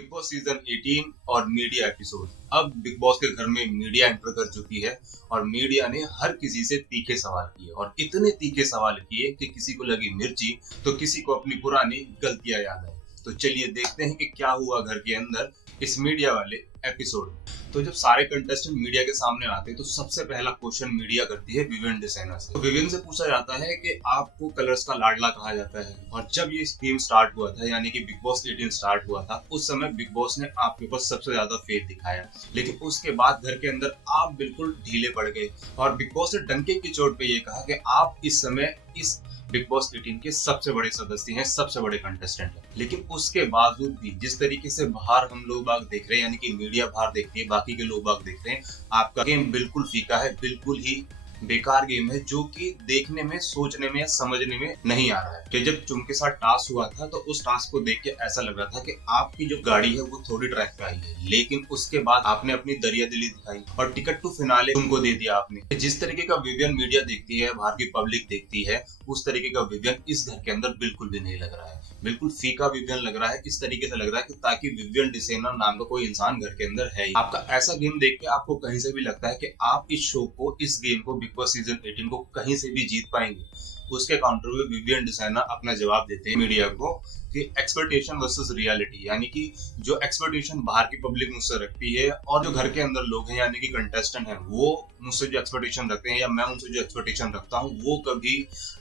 Big boss season 18 और media episode. अब big boss के घर में मीडिया एंटर कर चुकी है और मीडिया ने हर किसी से तीखे सवाल किए और इतने तीखे सवाल किए कि किसी को लगी मिर्ची तो किसी को अपनी पुरानी गलतियां याद आई। तो चलिए देखते हैं कि क्या हुआ घर के अंदर इस मीडिया वाले एपिसोड में। तो जब सारे कंटेस्टेंट मीडिया के सामने आते हैं तो सबसे पहला क्वेश्चन मीडिया करती है विवेन डिसाइनर से। तो विवेन से पूछा जाता है कि आपको कलर्स का लाडला कहा जाता है और जब ये गेम स्टार्ट हुआ था यानी कि बिग बॉस 18 स्टार्ट हुआ था उस समय बिग बॉस ने आपके ऊपर सबसे ज्यादा फेथ दिखाया, लेकिन उसके बाद घर के अंदर आप बिल्कुल ढीले पड़ गए और बिग बॉस ने डंके की चोट पे ये कहा कि आप इस समय इस बिग बॉस 18 के सबसे बड़े सदस्य हैं, सबसे बड़े कंटेस्टेंट हैं। लेकिन उसके बावजूद भी जिस तरीके से बाहर हम लोग बाग देख रहे हैं यानी कि मीडिया बाहर देखती है, बाकी के लोग बाग देख रहे हैं, आपका गेम बिल्कुल फीका है, बिल्कुल ही बेकार गेम है जो कि देखने में, सोचने में या समझने में नहीं आ रहा है। कि जब चुम के साथ टास्क हुआ था तो उस टास्क को देख के ऐसा लग रहा था कि आपकी जो गाड़ी है वो थोड़ी ट्रैक पे आई है, लेकिन उसके बाद आपने अपनी दरिया दिली दिखाई और टिकट टू फिनाले उनको दे दिया आपने। जिस तरीके का विवियन मीडिया देखती है, बाहर की पब्लिक देखती है, उस तरीके का विवियन इस घर के अंदर बिल्कुल भी नहीं लग रहा है। बिल्कुल फीका विवियन लग रहा है। इस तरीके से लग रहा है कि ताकि विवियन डिसाइनर नाम का कोई इंसान घर के अंदर है ही। आपका ऐसा गेम देख के आपको कहीं से भी लगता है कि आप इस शो को, इस गेम को, बिग बॉस सीजन 18 को कहीं से भी जीत पाएंगे। उसके काउंटर में विवियन डिसाइनर अपना जवाब देते हैं मीडिया को कि एक्सपेक्टेशन वर्सेस रियलिटी, यानी कि जो एक्सपेक्टेशन बाहर की पब्लिक मुझसे रखती है और जो घर के अंदर लोग हैं यानी कि कंटेस्टेंट हैं वो मुझसे जो एक्सपेक्टेशन रखते हैं या मैं उनसे जो एक्सपेक्टेशन रखता हूँ वो कभी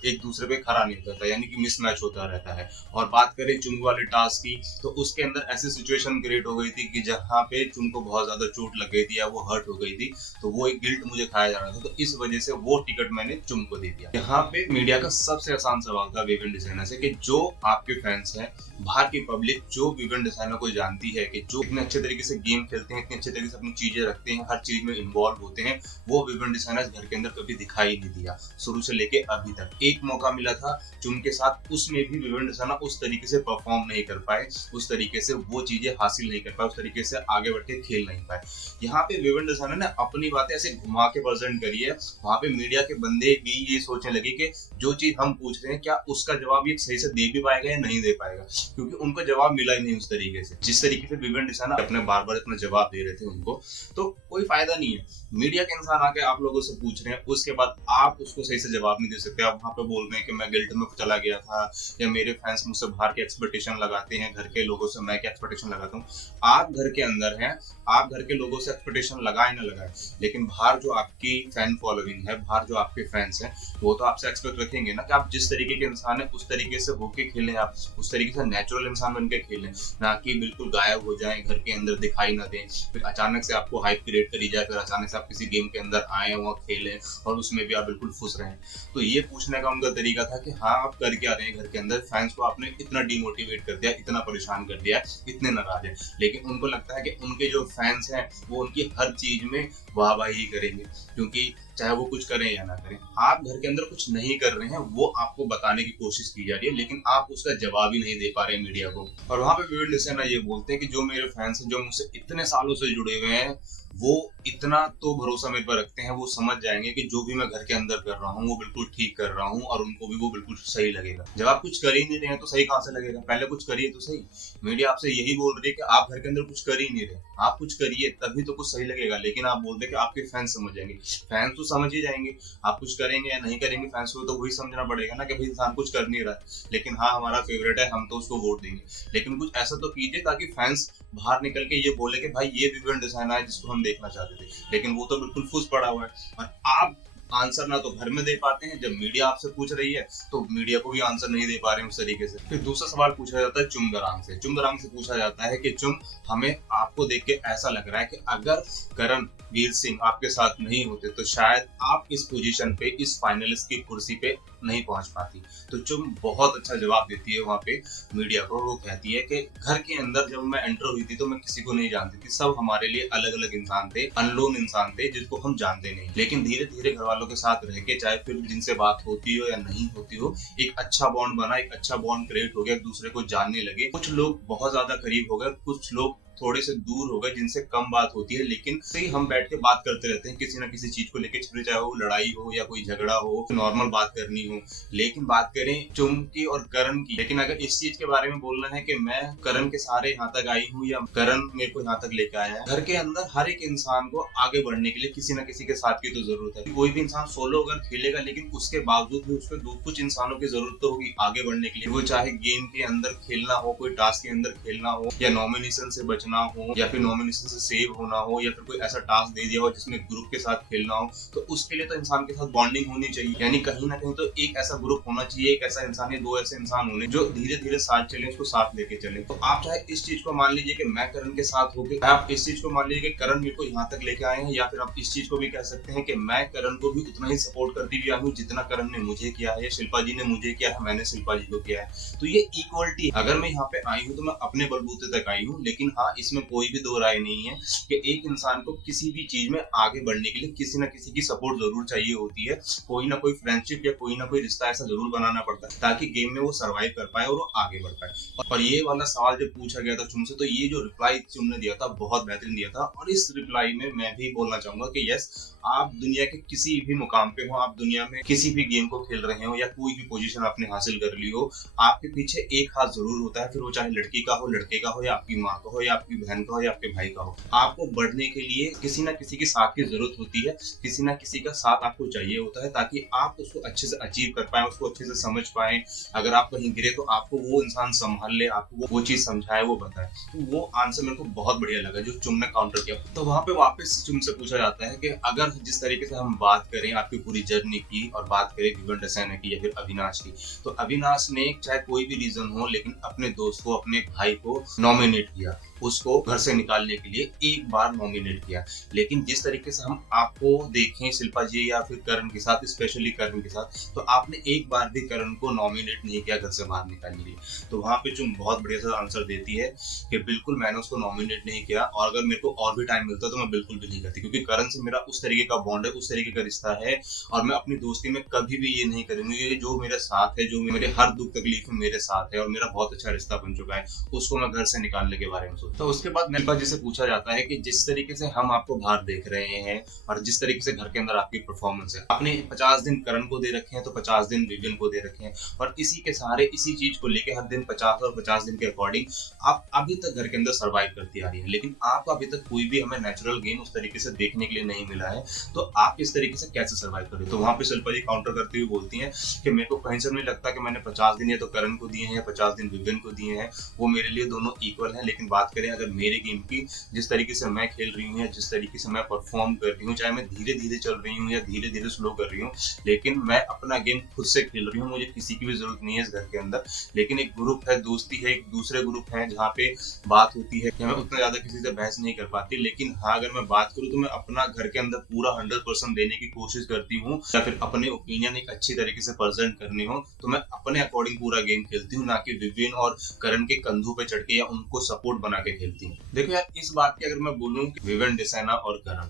एक दूसरे पे खरा नहीं उतरता, यानी कि मिसमैच होता रहता है। और बात करें चुम वाले टास्क की तो उसके अंदर ऐसी सिचुएशन क्रिएट हो गई थी कि जहाँ पे चुम को बहुत ज्यादा चोट लग गई थी या वो हर्ट हो गई थी, तो वो एक गिल्ट मुझे खाया जा रहा था, तो इस वजह से वो टिकट मैंने चुम को दे दिया। यहाँ पे मीडिया का सबसे आसान सवाल था विवेन डिसाइनर से कि जो आपके फैंस हैं, बाहर की पब्लिक जो विवेन डिसाइनर को जानती है कि जो इतने अच्छे तरीके से गेम खेलते हैं, इतने अच्छे तरीके से अपनी चीजें रखते हैं, हर चीज में इन्वॉल्व होते हैं, वो विवेन डिसाइनर घर के अंदर कभी दिखाई नहीं दिया शुरू से लेके अभी तक। एक मौका मिला था चुन के साथ, उसमें भी विवेन डिसाइनर उस तरीके से परफॉर्म नहीं कर पाए, उस तरीके से वो चीजें हासिल नहीं कर पाए, उस तरीके से आगे बढ़ के खेल नहीं पाए। यहाँ पे विवेन डिसाइनर ने अपनी बातें ऐसे घुमा के प्रेजेंट करी है, वहां पे मीडिया के बंदे भी ये सोचने लगे कि जो चीज हम पूछ रहे हैं क्या उसका जवाब ये सही से दे भी पाएगा या नहीं दे पाएगा, क्योंकि उनको जवाब मिला ही नहीं उस तरीके से जिस तरीके से विवेन डिसाइनर अपने बार बार इतना जवाब दे रहे थे उनको। तो कोई फायदा नहीं है, मीडिया के इंसान आके आप लोगों से पूछ रहे हैं, उसके बाद आप उसको सही से जवाब नहीं दे सकते। आप वहां पे बोल रहे हैं कि मैं गिल्ट में चला गया था या मेरे फैंस मुझसे बाहर के एक्सपेक्टेशन लगाते हैं, घर के लोगों से मैं क्या एक्सपेक्टेशन लगाता हूँ। आप घर के अंदर हैं, आप घर के लोगों से एक्सपेक्टेशन लगाए ना लगाए, लेकिन बाहर जो आपकी फैन फॉलोइंग है, बाहर जो आपके फैंस हैं, वो तो आपसे एक्सपेक्ट रखेंगे ना कि आप जिस तरीके के इंसान है उस तरीके से होके खेलें, आप उस तरीके से नेचुरल इंसान बन के खेलें, ना कि बिल्कुल गायब हो जाएं, घर के अंदर दिखाई ना दें, फिर अचानक से आपको हाइप क्रिएट करी जाए, फिर अचानक से आप किसी गेम के अंदर आए वहाँ खेलें और उसमें भी आप बिल्कुल खुश रहें। तो ये पूछने का उनका तरीका था कि हाँ आप कर क्या रहे हैं घर के अंदर, फैंस को आपने इतना डिमोटिवेट कर दिया, इतना परेशान कर दिया, इतने नाराज है, लेकिन उनको लगता है कि उनके जो फैंस हैं वो उनकी हर चीज में वाहवाही ही करेंगे, क्योंकि चाहे वो कुछ करें या ना करें। आप घर के अंदर कुछ नहीं कर रहे हैं वो आपको बताने की कोशिश की जा रही है, लेकिन आप उसका जवाब ही नहीं दे पा रहे मीडिया को। और वहां पे विवेन डिसाइनर ये बोलते हैं कि जो मेरे फैंस हैं, जो मुझसे इतने सालों से जुड़े हुए हैं, वो इतना तो भरोसा मेरे पर रखते हैं, वो समझ जाएंगे कि जो भी मैं घर के अंदर कर रहा हूँ वो बिल्कुल ठीक कर रहा हूँ और उनको भी वो बिल्कुल सही लगेगा। जब आप कुछ कर ही नहीं रहे हैं तो सही कहाँ से लगेगा, पहले कुछ करिए तो सही। मीडिया आपसे यही बोल रही है कि आप घर के अंदर कुछ कर ही नहीं रहे, आप कुछ करिए तभी तो कुछ सही लगेगा, लेकिन आप बोलते हैं कि आपके फैंस समझ जाएंगे। फैंस तो समझ ही जाएंगे, आप कुछ करेंगे या नहीं करेंगे फैंस को तो वही समझना पड़ेगा ना कि भाई इंसान कुछ कर नहीं रहा है, लेकिन हाँ हमारा फेवरेट है, हम तो उसको वोट देंगे। लेकिन कुछ ऐसा तो कीजिए ताकि फैंस बाहर निकल के ये बोले कि भाई ये विवेन डिसाइनर है जिसको हम देखना चाहते थे, लेकिन वो तो बिल्कुल फुस पड़ा हुआ है। और आप आंसर ना तो घर में दे पाते हैं, जब मीडिया आपसे पूछ रही है तो मीडिया को भी आंसर नहीं दे पा रहे हैं उस तरीके से। फिर दूसरा सवाल पूछा जाता है चुमगरांग से। चुमगरांग से पूछा जाता है कि चुम, हमें आपको देख के ऐसा लग रहा है कि अगर करण वीर सिंह आपके साथ नहीं होते तो शायद आप इस पोजीशन पे, इस फाइनलिस्ट की कुर्सी पे नहीं पहुंच पाती। तो चुम बहुत अच्छा जवाब देती है वहां पे मीडिया को। वो कहती है कि घर के अंदर जब मैं एंटर हुई थी तो मैं किसी को नहीं जानती थी, सब हमारे लिए अलग अलग इंसान थे, अनलोन इंसान थे जिसको हम जानते नहीं, लेकिन धीरे धीरे घर वालों के साथ रह के, चाहे फिर जिनसे बात होती हो या नहीं होती हो, एक अच्छा बॉन्ड बना, एक अच्छा बॉन्ड क्रिएट हो गया, एक दूसरे को जानने लगे। कुछ लोग बहुत ज्यादा करीब हो गए, कुछ लोग थोड़े से दूर हो गए जिनसे कम बात होती है, लेकिन से हम बैठ के बात करते रहते हैं किसी ना किसी चीज को लेकर, चाहे वो लड़ाई हो या कोई झगड़ा हो, नॉर्मल बात करनी हो। लेकिन बात करें चुम की और करण की, लेकिन अगर इस चीज के बारे में बोलना है कि मैं करण के सहारे यहाँ तक आई हूँ या करण मेरे को यहाँ तक लेकर आया है, घर के अंदर हर एक इंसान को आगे बढ़ने के लिए किसी ना किसी के साथ की तो जरूरत है। कोई भी इंसान सोलो अगर खेलेगा, लेकिन उसके बावजूद भी उसको कुछ इंसानों की जरूरत तो होगी आगे बढ़ने के लिए। वो चाहे गेम के अंदर खेलना हो, कोई टास्क के अंदर खेलना हो, या नॉमिनेशन से बचना हो, या फिर नॉमिनेशन से सेव होना हो, या फिर कोई ऐसा टास्क दे दिया हो जिसमें ग्रुप के साथ खेलना हो, तो उसके लिए तो इंसान के साथ बॉन्डिंग होनी चाहिए। यानी कहीं ना कहीं तो एक ऐसा ग्रुप होना चाहिए, एक ऐसा इंसान या दो ऐसे इंसान होने जो धीरे धीरे साथ चले, उसको साथ लेके चले। तो आप चाहे इस चीज को मान लीजिए कि मैं करण के साथ होके, आप इस चीज को मान लीजिए कि करण मेरे को यहाँ तक लेके आए हैं, या फिर आप इस चीज को भी कह सकते हैं कि मैं करण को भी उतना ही सपोर्ट करती हुई आई हूँ जितना करण ने मुझे किया है, शिल्पा जी ने मुझे किया है, मैंने शिल्पा जी को किया है। तो ये इक्वलिटी, अगर मैं यहाँ पे आई हूँ तो मैं अपने बलबूते तक आई हूँ, लेकिन हाँ इसमें कोई भी दो राय नहीं है कि एक इंसान को किसी भी चीज में आगे बढ़ने के लिए किसी ना किसी की सपोर्ट जरूर चाहिए होती है। कोई ना कोई फ्रेंडशिप या कोई ना कोई रिश्ता ऐसा जरूर बनाना पड़ता है ताकि गेम में वो सर्वाइव कर पाए और वो आगे बढ़ पाए। और ये वाला सवाल जब पूछा गया था चुम से, तो ये जो रिप्लाई चुम ने दिया था बहुत बेहतरीन दिया था। और इस रिप्लाई में मैं भी बोलना चाहूंगा कि यस, आप दुनिया के किसी भी मुकाम पे हो, आप दुनिया में किसी भी गेम को खेल रहे हो या कोई भी पोजीशन आपने हासिल कर ली हो, आपके पीछे एक हाथ जरूर होता है, फिर वो चाहे लड़की का हो, लड़के का हो, या आपकी माँ का हो, या आपकी बहन का हो, या आपके भाई का हो। आपको बढ़ने के लिए किसी ना किसी के साथ की जरूरत होती है, किसी ना किसी का साथ आपको चाहिए होता है ताकि आप उसको अच्छे से अचीव कर पाए, उसको अच्छे से समझ पाए। अगर आप कहीं गिरे तो आपको वो इंसान संभाल ले, आपको वो चीज समझाए, वो बताए। तो वो आंसर मेरे को बहुत बढ़िया लगा जो चुम ने काउंटर किया। तो वहां पे वापस चुम से पूछा जाता है कि अगर जिस तरीके से हम बात करें आपकी पूरी जर्नी की और बात करें विवन डसाना की या फिर अविनाश की, तो अविनाश ने चाहे कोई भी रीजन हो लेकिन अपने दोस्त को, अपने भाई को नॉमिनेट किया, उसको घर से निकालने के लिए एक बार नॉमिनेट किया। लेकिन जिस तरीके से हम आपको देखें शिल्पा जी या फिर करण के साथ, स्पेशली करण के साथ, तो आपने एक बार भी करण को नॉमिनेट नहीं किया घर से बाहर निकालने के लिए। तो वहां पे चुम बहुत बढ़िया सा आंसर देती है कि बिल्कुल मैंने उसको नॉमिनेट नहीं किया, और अगर मेरे को और भी टाइम मिलता तो मैं बिल्कुल भी नहीं करती, क्योंकि करण से मेरा उस तरीके का बॉन्ड है, उस तरीके का रिश्ता है। और मैं अपनी दोस्ती में कभी भी ये नहीं करूंगी कि जो मेरे साथ है, जो मेरे हर दुख तकलीफ में मेरे साथ है और मेरा बहुत अच्छा रिश्ता बन चुका है, उसको मैं घर से निकालने के बारे में सोचता। तो उसके बाद शिल्पा जी से पूछा जाता है कि जिस तरीके से हम आपको बाहर देख रहे हैं और जिस तरीके से घर के अंदर आपकी परफॉर्मेंस है, आपने 50 दिन करण को दे रखे हैं तो 50 दिन विविन को दे रखे हैं, और इसी के सहारे इसी चीज को लेके हर दिन 50 और 50 दिन के अकॉर्डिंग आप अभी तक घर के अंदर सर्वाइव करती आ रही है। लेकिन आपको अभी तक कोई भी हमें नेचुरल गेम उस तरीके से देखने के लिए नहीं मिला है, तो आप इस तरीके से कैसे सर्वाइव कर रहे हो? तो वहां पे शिल्पा जी काउंटर करते हुए बोलती हैं कि मेरे को कहीं से नहीं लगता कि मैंने 50 दिन या तो करण को दिए हैं या 50 दिन विविन को दिए हैं, वो मेरे लिए दोनों इक्वल है। लेकिन बात करें अगर मेरे गेम की, जिस तरीके से मैं खेल रही हूँ या जिस तरीके से मैं परफॉर्म कर रही हूँ, चाहे मैं धीरे धीरे चल रही हूँ या धीरे धीरे स्लो कर रही हूँ, लेकिन मैं अपना गेम खुद से खेल रही हूँ, मुझे किसी की भी जरूरत नहीं है इस घर के अंदर। लेकिन एक ग्रुप है, दोस्ती है, एक दूसरे ग्रुप है जहाँ पे बात होती है कि मैं उतना ज्यादा किसी से बहस नहीं कर पाती। लेकिन हाँ, अगर मैं बात करूँ तो मैं अपना घर के अंदर पूरा 100% देने की कोशिश करती हूँ, या फिर अपने ओपिनियन एक अच्छी तरीके से प्रेजेंट करनी हो तो मैं अपने अकॉर्डिंग पूरा गेम खेलती हूँ, ना कि विविन और करण के कंधों पे चढ़ के या उनको सपोर्ट बना के खेलती हूँ। देखो यार, इस बात की अगर मैं बोलूँ कि विवन डसाना और करण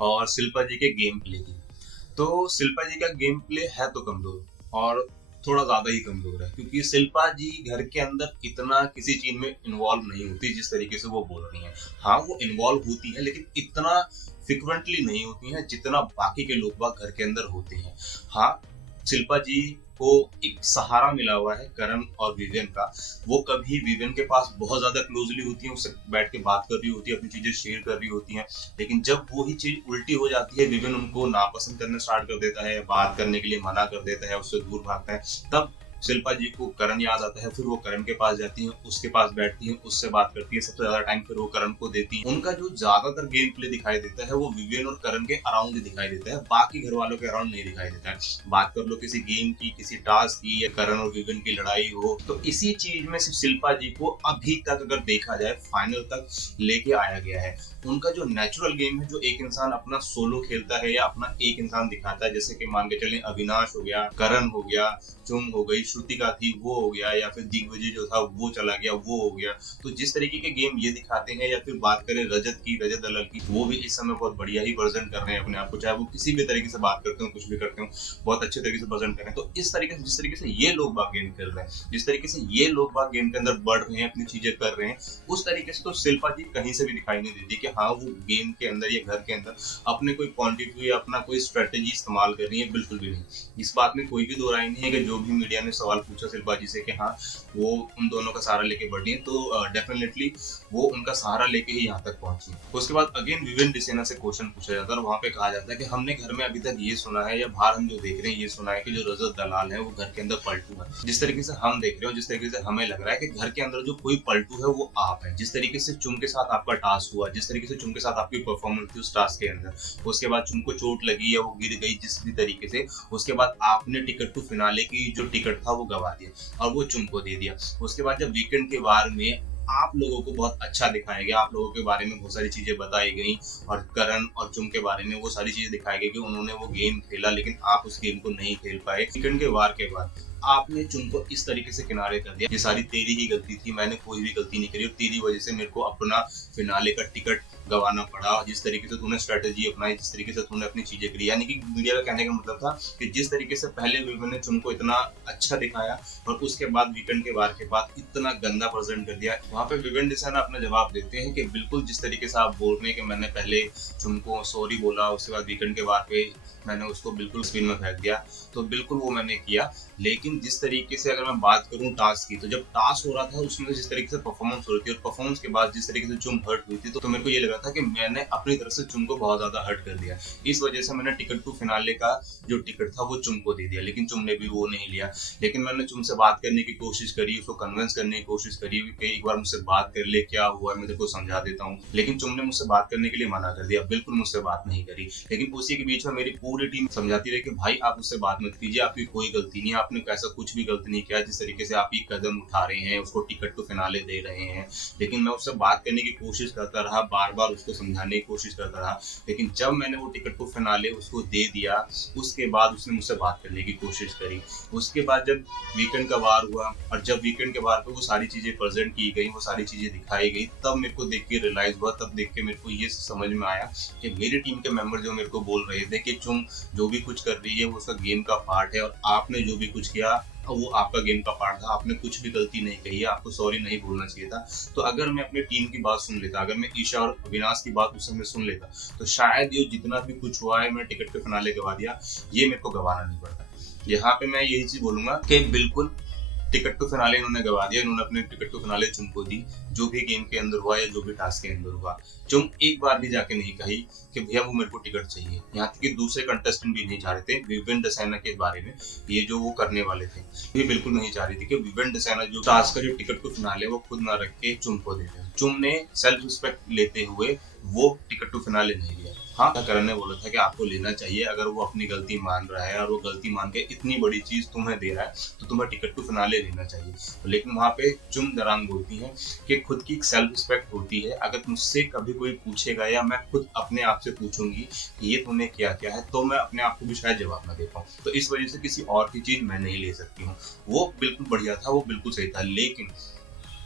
और शिल्पा जी के गेम प्ले की, तो शिल्पा जी का गेम प्ले है तो कमजोर, और थोड़ा ज्यादा ही कमजोर है, क्योंकि शिल्पा जी घर के अंदर इतना किसी चीज में इन्वॉल्व नहीं होती जिस तरीके से वो बोल रही हैं। हाँ, वो इन्वॉल्व होती है लेकिन इतना फ्रिक्वेंटली नहीं होती हैं जितना बाकी के लोग बाग घर के अंदर होते हैं। हाँ, शिल्पा जी को एक सहारा मिला हुआ है करण और विवियन का। वो कभी विवियन के पास बहुत ज्यादा क्लोजली होती है, उससे बैठ के बात कर रही होती है, अपनी चीजें शेयर कर रही होती हैं। लेकिन जब वो ही चीज उल्टी हो जाती है, विवियन उनको नापसंद करना स्टार्ट कर देता है, बात करने के लिए मना कर देता है, उससे दूर भागता है, तब शिल्पा जी को करण याद आता है। फिर वो करण के पास जाती है, उसके पास बैठती है, उससे बात करती है, सबसे ज्यादा टाइम फिर वो करण को देती है। उनका जो ज्यादातर गेम प्ले दिखाई देता है वो विवियन और करण के अराउंड ही दिखाई देता है, बाकी घर वालों के अराउंड नहीं दिखाई देता है। बात कर लो किसी गेम की, किसी टास्क की, या करण और विवियन की लड़ाई हो, तो इसी चीज में सिर्फ शिल्पा जी को अभी तक अगर देखा जाए फाइनल तक लेके आया गया है। उनका जो नेचुरल गेम है, जो एक इंसान अपना सोलो खेलता है या अपना एक इंसान दिखाता है, जैसे कि मान के चलें अविनाश हो गया, करण हो गया, चुम हो गई, श्रुतिका थी वो हो गया, या फिर दिग्विजय जो था वो चला गया, वो हो गया। तो जिस तरीके के गेम ये दिखाते हैं, या फिर बात करें रजत की, रजत दलाल की, वो भी इस समय बहुत बढ़िया ही प्रेजेंट कर रहे हैं अपने आप को, चाहे वो किसी भी तरीके से बात करते हो, कुछ भी करते हो, बहुत अच्छे तरीके से प्रेजेंट कर रहे हैं। तो इस तरीके से जिस तरीके से ये लोग बाग गेम कर रहे हैं, जिस तरीके से ये लोग बाग गेम के अंदर बढ़ रहे हैं, अपनी चीजें कर रहे हैं, उस तरीके से तो शिल्पा जी कहीं से भी दिखाई नहीं देती कि हाँ वो गेम के अंदर या घर के अंदर अपने कोई पॉइंट ऑफ व्यू या अपना कोई स्ट्रेटेजी इस्तेमाल कर रही है, बिल्कुल भी नहीं। इस बात में कोई भी दो राय नहीं है कि जो भी मीडिया ने सवाल पूछा शिल्पा जी से कि हाँ वो उन दोनों का सहारा लेके बढ़ी है, तो डेफिनेटली वो उनका सहारा लेके ही यहाँ तक पहुंची। उसके बाद अगेन विवेन डिसेना से क्वेश्चन पूछा जाता है और वहां पे कहा जाता है कि हमने घर में अभी तक ये सुना है या बाहर हम जो देख रहे हैं ये सुना है कि जो रजत दलाल है वो घर के अंदर पलटू है। जिस तरीके से हम देख रहे हो, जिस तरीके से हमें लग रहा है कि घर के अंदर जो कोई पलटू है वो आप है। जिस तरीके से चुम के साथ आपका टास्क हुआ, जिस तरीके से चुम के साथ आपकी परफॉर्मेंस थी उस टास्क के अंदर, उसके बाद चुम को चोट लगी या वो गिर गई जिस भी तरीके से, उसके बाद आपने टिकट टू फिनाले की जो टिकट था वो गवा दिया और वो चुम को दे दिया। उसके बाद जब वीकेंड के वार में आप लोगों को बहुत अच्छा दिखाया गया, आप लोगों के बारे में बहुत सारी चीजें बताई गई और करण और चुम के बारे में वो सारी चीजें दिखाई गई कि उन्होंने वो गेम खेला लेकिन आप उस गेम को नहीं खेल पाए। वीकेंड के वार के बाद आपने चुम को इस तरीके से किनारे कर दिया, ये सारी तेरी ही गलती थी, मैंने कोई भी गलती नहीं करी और तेरी वजह से मेरे को अपना फिनाले का टिकट गवाना पड़ा। जिस तरीके से तूने स्ट्रेटेजी अपनाई, जिस तरीके से तूने अपनी चीजें करी, यानी कि मीडिया का कहने का मतलब था कि जिस तरीके से पहले विवेन ने चुम को इतना अच्छा दिखाया और उसके बाद वीकेंड के वार के बाद इतना गंदा प्रेजेंट कर दिया, वहां पे विवेन डिसेना अपना जवाब देते हैं कि बिल्कुल जिस तरीके से आप बोल रहे हैं कि मैंने पहले चुम को सॉरी बोला, उसके बाद वीकेंड के वार पे मैंने उसको बिल्कुल स्पिन में फेंक दिया, तो बिल्कुल वो मैंने किया। लेकिन जिस तरीके से अगर मैं बात करूं टास्क की, तो जब टास्क हो रहा था उसमें जिस तरीके से परफॉर्मेंस हो रही थी और परफॉर्मेंस के बाद जिस तरीके से चुम हर्ट हुई थी, तो मेरे को ये लगा था कि मैंने अपनी तरफ से चुम को बहुत ज्यादा हर्ट कर दिया। इस वजह से मैंने टिकट टू फिनाले का जो टिकट था वो चुम को दे दिया, लेकिन चुम ने भी वो नहीं लिया। लेकिन मैंने चुम से बात करने की कोशिश करी, उसको कन्विंस करने की कोशिश करी कि एक बार मुझसे बात कर ले, क्या हुआ मैं तेरे को समझा देता हूँ, लेकिन चुम ने मुझसे बात करने के लिए मना कर दिया, बिल्कुल मुझसे बात नहीं करी। लेकिन उसी के बीच में मेरी पूरी टीम समझाती रही कि भाई आप उससे बात मत कीजिए, आपकी कोई गलती नहीं है, आपने ऐसा कुछ भी गलत नहीं किया। जिस तरीके से आप ये कदम उठा रहे हैं, उसको टिकट टू फिनाले दे रहे हैं, लेकिन मैं उससे बात करने की कोशिश करता रहा, बार बार उसको समझाने की कोशिश करता रहा। लेकिन जब मैंने वो टिकट टू फिनाले उसको दे दिया, उसके बाद उसने मुझसे बात करने की कोशिश करी। उसके बाद जब वीकेंड का वार हुआ और जब वीकेंड के वार पे वो सारी चीजें प्रेजेंट की गई, वो सारी चीजें दिखाई गई, तब मेरे को देख के रियलाइज हुआ, तब देख के मेरे को ये समझ में आया कि मेरी टीम के मेंबर जो मेरे को बोल रहे थे कि चुम जो भी कुछ कर रही है वो उसका गेम का पार्ट है और आपने जो भी कुछ किया वो आपका गेम का पार्ट था, आपने कुछ भी गलती नहीं कही है, आपको सॉरी नहीं बोलना चाहिए था। तो अगर मैं अपनी टीम की बात सुन लेता, अगर मैं ईशा और अविनाश की बात उस समय सुन लेता, तो शायद ये जितना भी कुछ हुआ है, मैं टिकट पे फिनाले गवा दिया, ये मेरे को गवाना नहीं पड़ता। यहाँ पे मैं यही चीज बोलूंगा कि बिल्कुल टिकट टू फिनाले इन्होंने गवा दिया, इन्होंने अपने टिकट टू फिनाले चुम को दी, जो भी गेम के अंदर हुआ या जो भी टास्क के अंदर हुआ। चुम एक बार भी जाके नहीं कही कि भैया वो मेरे को टिकट चाहिए। यहाँ तक कि दूसरे कंटेस्टेंट भी नहीं चाह रहे थे विवेन डिसेना के बारे में, ये जो वो करने वाले थे ये बिल्कुल नहीं चाह रही थी कि विवेन डिसेना जो टास्क का जो टिकट टू फिनाले वो खुद ना रख के चुम को दे दे। चुम ने सेल्फ रिस्पेक्ट लेते हुए वो टिकट टू फिनाले नहीं लिया। हाँ, करण ने बोला था कि आपको लेना चाहिए, अगर वो अपनी गलती मान रहा है और वो गलती मान के इतनी बड़ी चीज तुम्हें दे रहा है तो तुम्हें टिकट टू फिनाले लेना चाहिए। लेकिन वहां पे चुम दरांग बोलती है कि खुद की एक सेल्फ रिस्पेक्ट होती है, अगर मुझसे कभी कोई पूछेगा या मैं खुद अपने आप से पूछूंगी कि ये तूने किया क्या है, तो मैं अपने आप को भी शायद जवाब ना दे पाऊँ, तो इस वजह से किसी और की चीज मैं नहीं ले सकती हूँ। वो बिल्कुल बढ़िया था, वो बिल्कुल सही था। लेकिन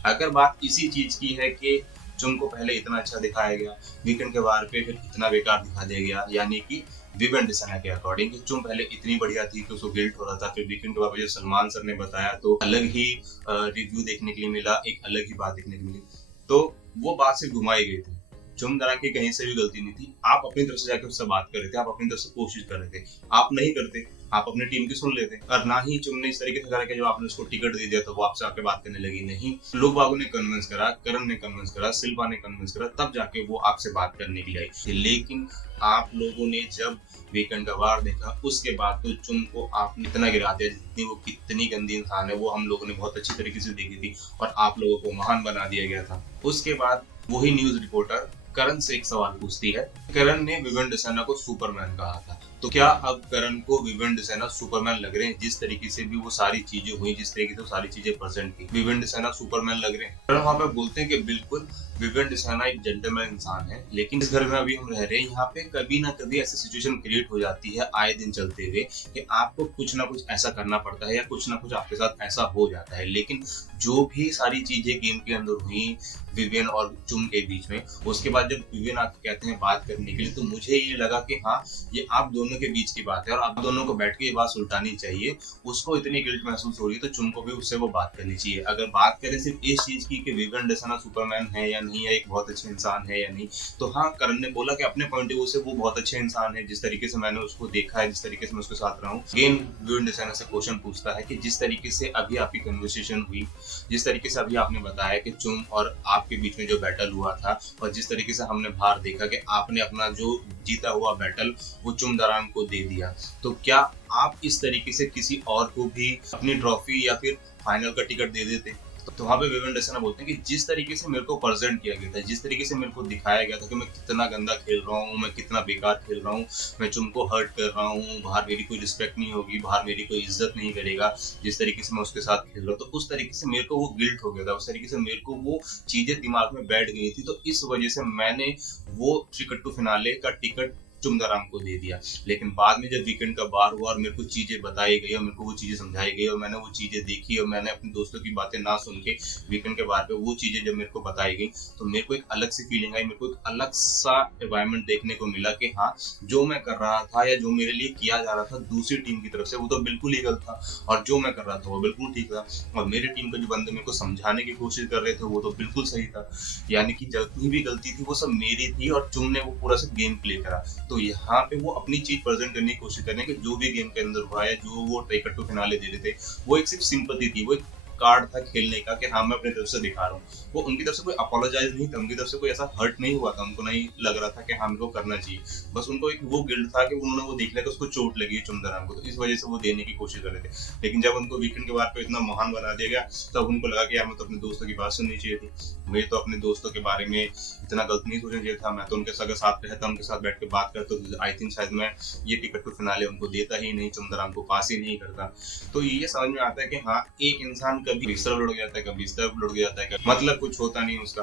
अगर बात इसी चीज की है कि चुम को पहले इतना अच्छा दिखाया गया, वीकेंड के वार पे फिर इतना बेकार दिखा दिया गया, यानी कि विवेन डिसेना के अकॉर्डिंग चुम पहले इतनी बढ़िया थी कि उसको गिल्ट हो रहा था, फिर वीकेंड के बाद जब सलमान सर ने बताया तो अलग ही रिव्यू देखने के लिए मिला, एक अलग ही बात देखने को मिली। तो वो बात सिर्फ घुमाई गई थी, चुम दरांग की कहीं से भी गलती नहीं थी। आप अपनी तरफ से जाकर उससे बात कर रहे थे, आप अपनी तरफ से कोशिश कर रहे थे, आप नहीं करते, आप अपनी टीम की सुन लेते। और ना ही चुम ने इस तरीके से करा कि जब आपने उसको टिकट दे दिया तो वो आपसे आके बात करने लगी, नहीं, लोग बागों ने कन्विंस करा, करण ने कन्विंस करा, शिल्पा ने कन्विंस करा, तब जाके वो आपसे बात करने के लिए आई। लेकिन आप लोगों ने जब वीकेंड का वार देखा उसके बाद तो चुम को आपने इतना गिरा दिया, जितनी वो कितनी गंदी इंसान है वो हम लोगों ने बहुत अच्छी तरीके से देखी थी और आप लोगों को महान बना दिया गया था। उसके बाद वही न्यूज रिपोर्टर करण से एक सवाल पूछती है, करण ने विवेन डिसेना को सुपरमैन कहा था, तो क्या अब करण को विवेन डिसेना सुपरमैन लग रहे हैं? जिस तरीके से भी वो सारी चीजें हुई, जिस तरीके से वो सारी चीजें प्रेजेंट की, विवेन डिसेना सुपरमैन लग रहे हैं? करण वहां पे बोलते हैं कि बिल्कुल विवेन डिसाना एक जेंटलमैन इंसान है, लेकिन इस घर में अभी हम रह रहे हैं, यहाँ पे कभी ना कभी ऐसी सिचुएशन क्रिएट हो जाती है आए दिन चलते हुए कि आपको कुछ ना कुछ ऐसा करना पड़ता है या कुछ ना कुछ आपके साथ ऐसा हो जाता है। लेकिन जो भी सारी चीजें गेम के अंदर हुई विवियन और चुम के बीच में, उसके बाद जब विवियन आके कहते हैं बात करने के लिए, तो मुझे ये लगा कि हाँ, ये आप दोनों के बीच की बात है और आप दोनों को बैठ के ये बात सुलटानी चाहिए। उसको इतनी गिल्ट महसूस हो रही है तो चुम को भी उससे वो बात करनी चाहिए। अगर बात करें सिर्फ इस चीज की कि विवियन डिसाना सुपरमैन है या नहीं, या एक बहुत अच्छे इंसान है या नहीं, तो हाँ, करण ने बोला कि अपने पॉइंट ऑफ व्यू से वो बहुत अच्छे इंसान है। जिस तरीके से मैंने उसको देखा है, जिस तरीके से मैं उसके साथ रहा हूँ। अगेन विवियन डिसाना से क्वेश्चन पूछता है कि जिस तरीके से अभी आपकी कन्वर्सेशन हुई, जिस तरीके से अभी आपने बताया कि चुम और आपके बीच में जो बैटल हुआ था, और जिस तरीके से हमने बाहर देखा कि आपने अपना जो जीता हुआ बैटल वो चुम दरान को दे दिया, तो क्या आप इस तरीके से किसी और को भी अपनी ट्रॉफी या फिर फाइनल का टिकट दे देते? तो वहाँ पे विवेन डिसाना बोलते हैं कि जिस तरीके से मेरे को प्रेजेंट किया गया था, जिस तरीके से मेरे को दिखाया गया था कि मैं कितना गंदा खेल रहा हूँ, मैं कितना बेकार खेल रहा हूँ, मैं चुम को हर्ट कर रहा हूँ, बाहर मेरी कोई रिस्पेक्ट नहीं होगी, बाहर मेरी कोई इज्जत नहीं करेगा, जिस तरीके से मैं उसके साथ खेल रहा हूँ, तो उस तरीके से मेरे को वो गिल्ट हो गया था, उस तरीके से मेरे को वो चीजें दिमाग में बैठ गई थी। तो इस वजह से मैंने वो ट्रिकट फिनाले का टिकट चुमदाराम को दे दिया। लेकिन बाद में जब वीकेंड का बार हुआ और मेरे को चीजें बताई गई और मेरे को वो चीजें समझाई गई और मैंने वो चीजें देखी और मैंने अपने दोस्तों की बातें ना सुन के वीकेंड के बार पे वो चीजें जब मेरे को बताई गई, तो मेरे को एक अलग सी फीलिंग आई, मेरे को एक अलग सा एनवायरनमेंट देखने को मिला कि हाँ, जो मैं कर रहा था या जो मेरे लिए किया जा रहा था दूसरी टीम की तरफ से, वो तो बिल्कुल ही गलत था, और जो मैं कर रहा था वो बिल्कुल ठीक था। और मेरी टीम के जो बंदे मेरे को समझाने की कोशिश कर रहे थे वो तो बिल्कुल सही था। यानी कि जितनी भी गलती थी वो सब मेरी थी और चुम ने वो पूरा से गेम प्ले करा। तो यहाँ पे वो अपनी चीज प्रेजेंट करने की कोशिश कर रहे हैं कि जो भी गेम के अंदर हुआ है, जो वो टिकट टू फिनाले दे रहे थे, वो एक सिर्फ सिंपैथी थी, वो एक कार्ड था खेलने का कि हाँ, मैं अपनी तरफ से दिखा रहा हूँ। वो उनकी तरफ से कोई अपोलोजाइज नहीं था, उनकी तरफ से कोई ऐसा हर्ट नहीं हुआ था, उनको नहीं लग रहा था कि हाँ, मेरे को करना चाहिए। बस उनको एक वो गिल्ट था कि उन्होंने वो देख लिया कि उसको चोट लगी है चुमदराम को, तो इस वजह से वो देने की कोशिश कर रहे थे। लेकिन जब उनको वीकेंड के बाद पे इतना महान बना दिया गया, तब उनको लगा कि यार, मैं तो अपने दोस्तों की बात सुननी चाहिए थी, मुझे तो अपने दोस्तों के बारे में इतना गलत नहीं सोचना चाहिए था, मैं तो उनके साथ रहता, उनके साथ बैठ के बात करता, तो आई थिंक शायद मैं ये टिकट टू फिनाले उनको देता ही नहीं, चुमदराम को पास ही नहीं करता। तो ये समझ में आता है कि हाँ, एक इंसान कभी इस तरफ लुढ़क जाता है, कभी इस तरफ लुढ़क जाता है, मतलब कुछ होता नहीं उसका।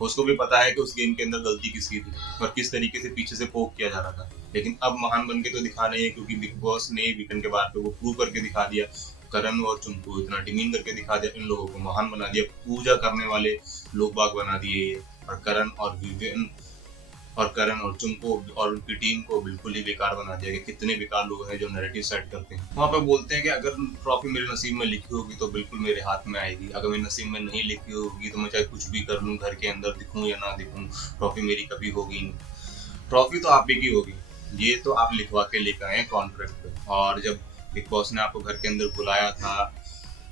उसको भी पता है कि उस गेम के अंदर गलती किसकी थी और किस तरीके से पीछे से पोक किया जा रहा था। लेकिन अब महान बन के तो दिखा नहीं है, क्योंकि बिग बॉस ने वीकेंड के बाद पे वो प्रूव करके दिखा दिया, करण और चुम को इतना डिमीन करके दिखा दिया, इन लोगों को महान बना दिया, पूजा करने वाले लोग बाग बना दिए, और करण और चुम को और उनकी टीम को बिल्कुल ही बेकार बना दिया कि कितने बेकार लोग हैं जो नैरेटिव सेट करते हैं। वहाँ पे बोलते हैं कि अगर ट्रॉफी मेरे नसीब में लिखी होगी तो बिल्कुल मेरे हाथ में आएगी, अगर मेरे नसीब में नहीं लिखी होगी तो मैं चाहे कुछ भी कर लूँ, घर के अंदर दिखूँ या ना दिखूँ, ट्रॉफी मेरी कभी होगी नहीं। ट्रॉफी तो आप ही की होगी, ये तो आप लिखवा के लेकर आए कॉन्ट्रैक्ट पे। और जब बिग बॉस ने आपको घर के अंदर बुलाया था,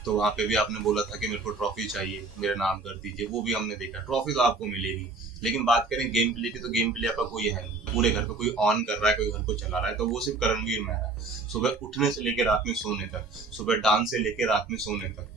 तो वहाँ पे भी आपने बोला था कि मेरे को ट्रॉफी चाहिए, मेरा नाम कर दीजिए, वो भी हमने देखा, ट्रॉफी तो आपको मिलेगी। लेकिन बात करें गेम प्ले की, तो गेम प्ले आपका कोई है नहीं, पूरे घर पे कोई ऑन कर रहा है, कोई घर को चला रहा है, तो वो सिर्फ करणवीर मेहरा है। सुबह उठने से लेकर रात में सोने तक, सुबह डांस से लेकर रात में सोने तक,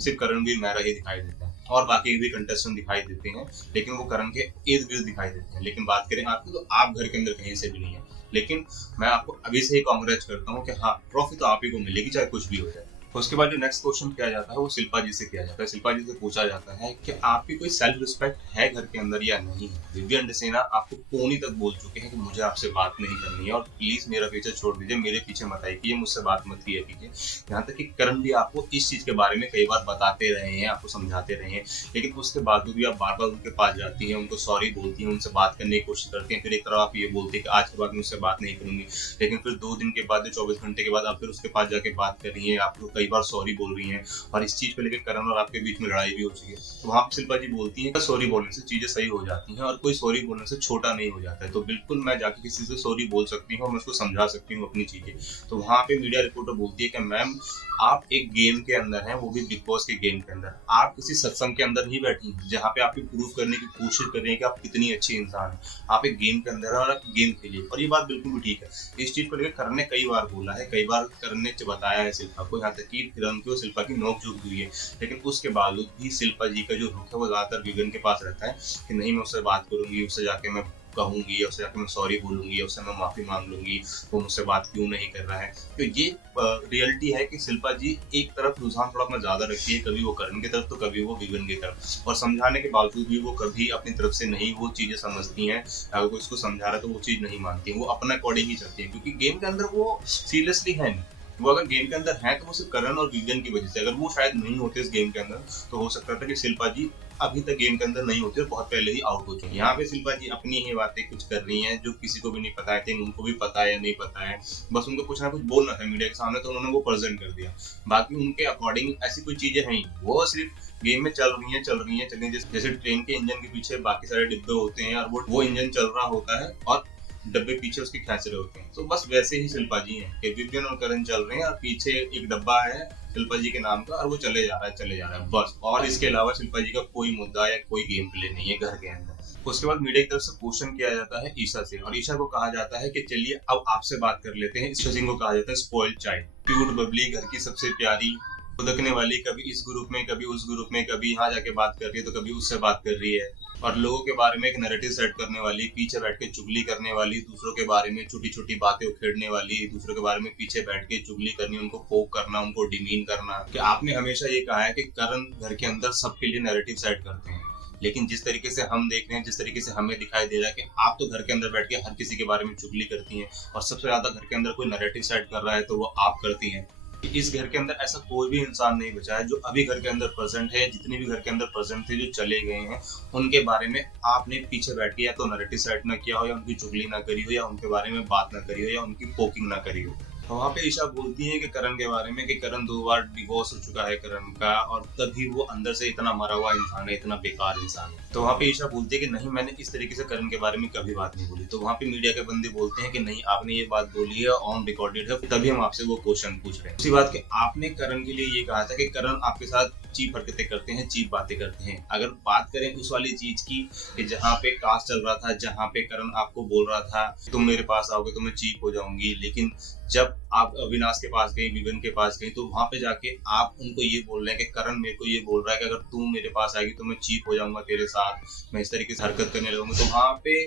सिर्फ करणवीर मेहरा ही दिखाई देता है, और बाकी भी कंटेस्टेंट दिखाई देते हैं, लेकिन वो करण के इर्द गिर्द दिखाई देते हैं। लेकिन बात करें आपकी, तो आप घर के अंदर कहीं से भी नहीं है। लेकिन मैं आपको अभी से ही कांग्रेच करता हूँ कि हाँ, ट्रॉफी तो आप ही को मिलेगी, चाहे कुछ भी हो जाए। उसके बाद जो नेक्स्ट क्वेश्चन किया जाता है वो शिल्पा जी से किया जाता है। शिल्पा जी से पूछा जाता है कि आपकी कोई सेल्फ रिस्पेक्ट है घर के अंदर या नहीं है। विवियन डिसाना आपको कोनी तक बोल चुके हैं कि मुझे आपसे बात नहीं करनी है और प्लीज मेरा पीछे छोड़ दीजिए, मेरे पीछे मत आइए, मुझसे बात मत किया कीजिए। यहाँ तक कि करण भी आपको इस चीज के बारे में कई बार बताते रहे हैं, आपको समझाते रहे हैं, लेकिन उसके बावजूद भी आप बार बार उनके पास जाती हैं, उनको सॉरी बोलती हैं, उनसे बात करने की कोशिश करती हैं। फिर एक तरफ आप ये बोलते हैं कि आज के बाद मुझसे बात नहीं करूंगी, लेकिन फिर 2 दिन के बाद, 24 घंटे के बाद आप फिर उसके पास जाके बात कर रही है, आपको कई बार सॉरी बोल रही है, और इस चीज को लेकर करण और आपके बीच में लड़ाई भी हो चुकी है। तो वहां पर शिल्पा जी बोलती हैं कि सॉरी बोलने से चीजें सही हो जाती हैं और कोई सॉरी बोलने से छोटा नहीं हो जाता है। तो बिल्कुल मैं जाके किसी से सॉरी बोल सकती हूँ और मैं उसको समझा सकती हूँ अपनी चीजें। तो वहां पे मीडिया रिपोर्टर बोलती है कि मैम, आप एक गेम के अंदर हैं, वो भी बिग बॉस के गेम के अंदर। आप किसी सत्संग के अंदर नहीं बैठी जहाँ पे आपकी प्रूफ करने की कोशिश कर रही है कि आप कितनी अच्छी इंसान है। आप एक गेम के अंदर है और आप गेम खेलिए, और ये बात बिल्कुल भी ठीक है। इस चीज को लेकर करण ने कई बार बोला है, कई बार करण ने बताया है शिल्पा को, यहाँ तक कि करण की और शिल्पा की नोक झोंक हुई है। लेकिन उसके बावजूद भी शिल्पा जी का जो रुख है वो ज्यादातर विवेन के पास रहता है कि नहीं, मैं उससे बात करूंगी, उससे जाके मैं कहूंगी या उससे जाके मैं सॉरी बोलूंगी या उससे मैं माफी मांग लूंगी, वो मुझसे बात क्यों नहीं कर रहा है। तो ये रियलिटी है कि शिल्पा जी एक तरफ रुझान थोड़ा अपना ज्यादा रखती है, कभी वो करण की तरफ तो कभी वो विवन की तरफ, और समझाने के बावजूद भी वो कभी अपनी तरफ से नहीं वो चीजें समझती हैं। अगर कोई इसको समझा रहा है तो वो चीज नहीं मानती है, वो अपना अकॉर्डिंग ही चलती है, क्योंकि गेम के अंदर वो सीरियसली है नहीं। वो अगर गेम के अंदर है तो वो सिर्फ करण और विवियन की वजह से, अगर वो शायद नहीं होते इस गेम के अंदर तो हो सकता था कि शिल्पा जी अभी तक गेम के अंदर नहीं होती और बहुत पहले ही आउट हो चुकी। यहाँ पे शिल्पा जी अपनी ही बातें कुछ कर रही हैं जो किसी को भी नहीं पता है, थिंक उनको भी पता है या नहीं पता है, बस उनको कुछ ना कुछ बोलना था मीडिया के सामने तो उन्होंने वो प्रेजेंट कर दिया। बाकी उनके अकॉर्डिंग ऐसी कोई चीजें हैं, वो सिर्फ गेम में चल रही है जैसे ट्रेन के इंजन के पीछे बाकी सारे डिब्बे होते हैं और वो इंजन चल रहा होता है और डब्बे पीछे उसके खींच रहे होते हैं। तो बस वैसे ही शिल्पा जी हैं कि विवियन और करण चल रहे हैं और पीछे एक डब्बा है शिल्पा जी के नाम का और वो चले जा रहा है बस। और इसके अलावा शिल्पा जी का कोई मुद्दा या कोई गेम प्ले नहीं है घर के अंदर। उसके बाद मीडिया की तरफ से क्वेश्चन किया जाता है ईशा से, और ईशा को कहा जाता है कि चलिए अब आपसे बात कर लेते हैं। ईशा सिंह को कहा जाता है स्पॉइल्ड चाइल्ड, क्यूट बबली, घर की सबसे प्यारी, उदकने वाली, कभी इस ग्रुप में कभी उस ग्रुप में, कभी यहाँ जाके बात कर रही है तो कभी उससे बात कर रही है, और लोगों के बारे में एक नैरेटिव सेट करने वाली, पीछे बैठ के चुगली करने वाली, दूसरों के बारे में छोटी छोटी बातें उखेड़ने वाली, दूसरों के बारे में पीछे बैठ के चुगली करनी, उनको पोक करना, उनको डिमीन करना। कि आपने हमेशा ये कहा है कि करण घर के अंदर सबके लिए नैरेटिव सेट करते हैं, लेकिन जिस तरीके से हम देख रहे हैं, जिस तरीके से हमें दिखाई दे रहा है कि आप तो घर के अंदर बैठ के हर किसी के बारे में चुगली करती हैं, और सबसे ज्यादा घर के अंदर कोई नैरेटिव सेट कर रहा है तो वो आप करती हैं। इस घर के अंदर ऐसा कोई भी इंसान नहीं बचा है जो अभी घर के अंदर प्रेजेंट है, जितने भी घर के अंदर प्रेजेंट थे जो चले गए हैं उनके बारे में आपने पीछे बैठ के या तो नैरेटिव सेट ना किया हो, या उनकी चुगली ना करी हो, या उनके बारे में बात ना करी हो, या उनकी पोकिंग ना करी हो। तो वहाँ पे ईशा बोलती है कि करण के बारे में कि करण 2 बार डिवोर्स हो चुका है करण का, और तभी वो अंदर से इतना मरा हुआ इंसान है, इतना बेकार इंसान है। तो वहाँ पे ईशा बोलती है कि नहीं, मैंने इस तरीके से करण के बारे में कभी बात नहीं बोली। तो वहाँ पे मीडिया के बंदे बोलते हैं कि नहीं, आपने ये बात बोली है, ऑन रिकॉर्डेड है, तभी हम आपसे वो क्वेश्चन पूछ रहे हैं। उसी बात के आपने करण के लिए ये कहा था कि करण आपके साथ चीप हरकतें करते हैं, चीप बातें करते हैं। अगर बात करें उस वाली चीज की कि जहाँ पे कास्ट चल रहा था, जहाँ पे करण आपको बोल रहा था तुम मेरे पास आओगे तो मैं चीप हो जाऊंगी, लेकिन जब आप अविनाश के पास गई, विवन के पास गई, तो वहां पे जाके आप उनको ये बोल रहे हैं कि करण मेरे को ये बोल रहा है कि अगर तू मेरे पास आएगी तो मैं चीप हो जाऊंगा तेरे साथ, मैं इस तरीके से हरकत करने लगूंगा। तो वहां पे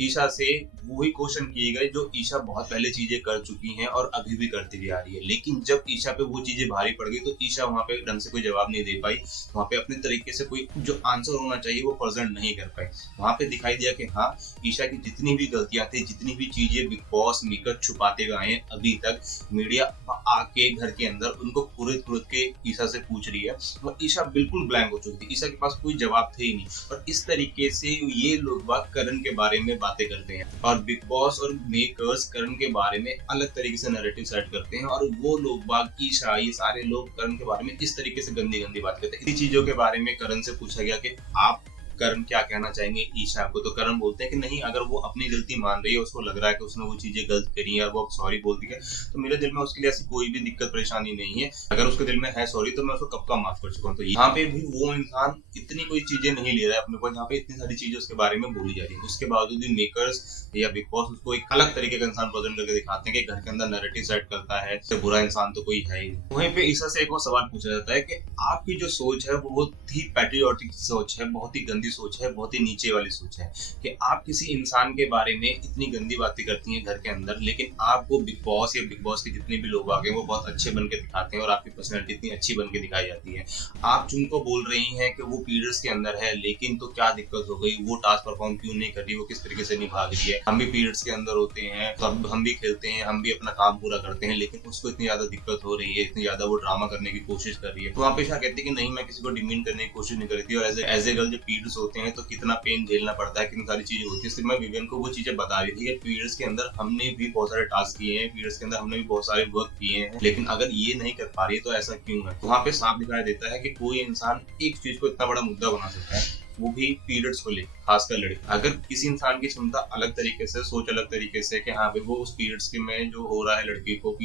ईशा से वही क्वेश्चन किए गए जो ईशा बहुत पहले चीजें कर चुकी हैं और अभी भी करती भी आ रही है, लेकिन जब ईशा पे वो चीजें भारी पड़ गई तो ईशा वहां पे ढंग से कोई जवाब नहीं दे पाई। वहां पे अपने तरीके से कोई जो आंसर होना चाहिए वो प्रेजेंट नहीं कर पाई। वहां पे दिखाई दिया कि हाँ, ईशा की जितनी भी गलतियां थी, जितनी भी चीजें बिग बॉस मेकर छुपाते हुए आए अभी तक, मीडिया आके घर के अंदर उनको कुरेद के ईशा से पूछ रही है, वो ईशा बिल्कुल ब्लैंक हो चुकी थी, ईशा के पास कोई जवाब थे ही नहीं। और इस तरीके से ये लोग बात करण के बारे में बातें करते हैं, और बिग बॉस और मेकर्स करण के बारे में अलग तरीके से नैरेटिव सेट करते हैं, और वो लोग बाग ईशा, ये सारे लोग करण के बारे में इस तरीके से गंदी गंदी बात करते हैं। इसी चीजों के बारे में करण से पूछा गया कि आप करण क्या कहना चाहेंगे ईशा को, तो करण बोलते हैं कि नहीं, अगर वो अपनी गलती मान रही है, उसको लग रहा है कि उसने वो चीजें गलत करी है और वो सॉरी बोल दी है, तो मेरे दिल में उसके लिए ऐसी कोई भी दिक्कत परेशानी नहीं है। अगर उसके दिल में है सॉरी तो मैं उसको कब का माफ कर चुका हूँ। तो यहाँ पे भी वो इंसान इतनी कोई चीजें नहीं ले रहा है अपने को, यहाँ पे इतनी सारी चीजें उसके बारे में बोली जा रही है, उसके बावजूद भी मेकर्स या बिग बॉस उसको एक अलग तरीके का इंसान प्रेजेंट करके दिखाते हैं कि घर के अंदर नैरेटिव सेट करता है, तो बुरा इंसान तो कोई है ही नहीं। वहीं पे ईशा से एक और सवाल पूछा जाता है कि आपकी जो सोच है वो बहुत ही पैट्रियोटिक सोच है, बहुत ही गंदी सोच है, बहुत ही नीचे वाली सोच है कि आप किसी इंसान के बारे में इतनी गंदी बातें करती हैं घर के अंदर, लेकिन आपको बिग बॉस या बिग बॉस के जितने भी लोग आगे वो बहुत अच्छे बन के दिखाते हैं और आपकी पर्सनैलिटी इतनी अच्छी बन के दिखाई जाती है। आप जिनको बोल रही हैं कि वो पीरियड्स के अंदर है, लेकिन तो क्या दिक्कत हो गई, वो टास्क परफॉर्म क्यों नहीं कर रही, वो किस तरीके से नहीं भाग रही है, हम भी पीरियड्स के अंदर होते हैं, तो हम भी खेलते हैं, हम भी अपना काम पूरा करते हैं, लेकिन उसको इतनी ज्यादा दिक्कत हो रही है, इतनी ज्यादा वो ड्रामा करने की कोशिश कर रही है। तो वहाँ पे क्या कहती है कि नहीं, मैं किसी को डिमीन करने की कोशिश नहीं करती, और एज ए गर्ल जब पीरियड्स होते हैं तो कितना पेन झेलना पड़ता है, कितनी सारी चीजें होती है। सिर्फ मैं विवियन को वो चीजें बता रही थी कि पीरियड्स के अंदर हमने भी बहुत सारे टास्क किए हैं, पीरियड्स के अंदर हमने भी बहुत सारे वर्क किए हैं, लेकिन अगर ये नहीं कर पा रही है तो ऐसा क्यों है। तो वहाँ पे साफ दिखाई देता है कि कोई इंसान एक चीज को इतना बड़ा मुद्दा बना सकता है, वो भी पीरियड्स को लेकर, खासकर लड़की। अगर किसी इंसान की क्षमता अलग तरीके से, सोच अलग तरीके से कि हाँ भाई वो उस पीरियड्स के में जो हो रहा है लड़की को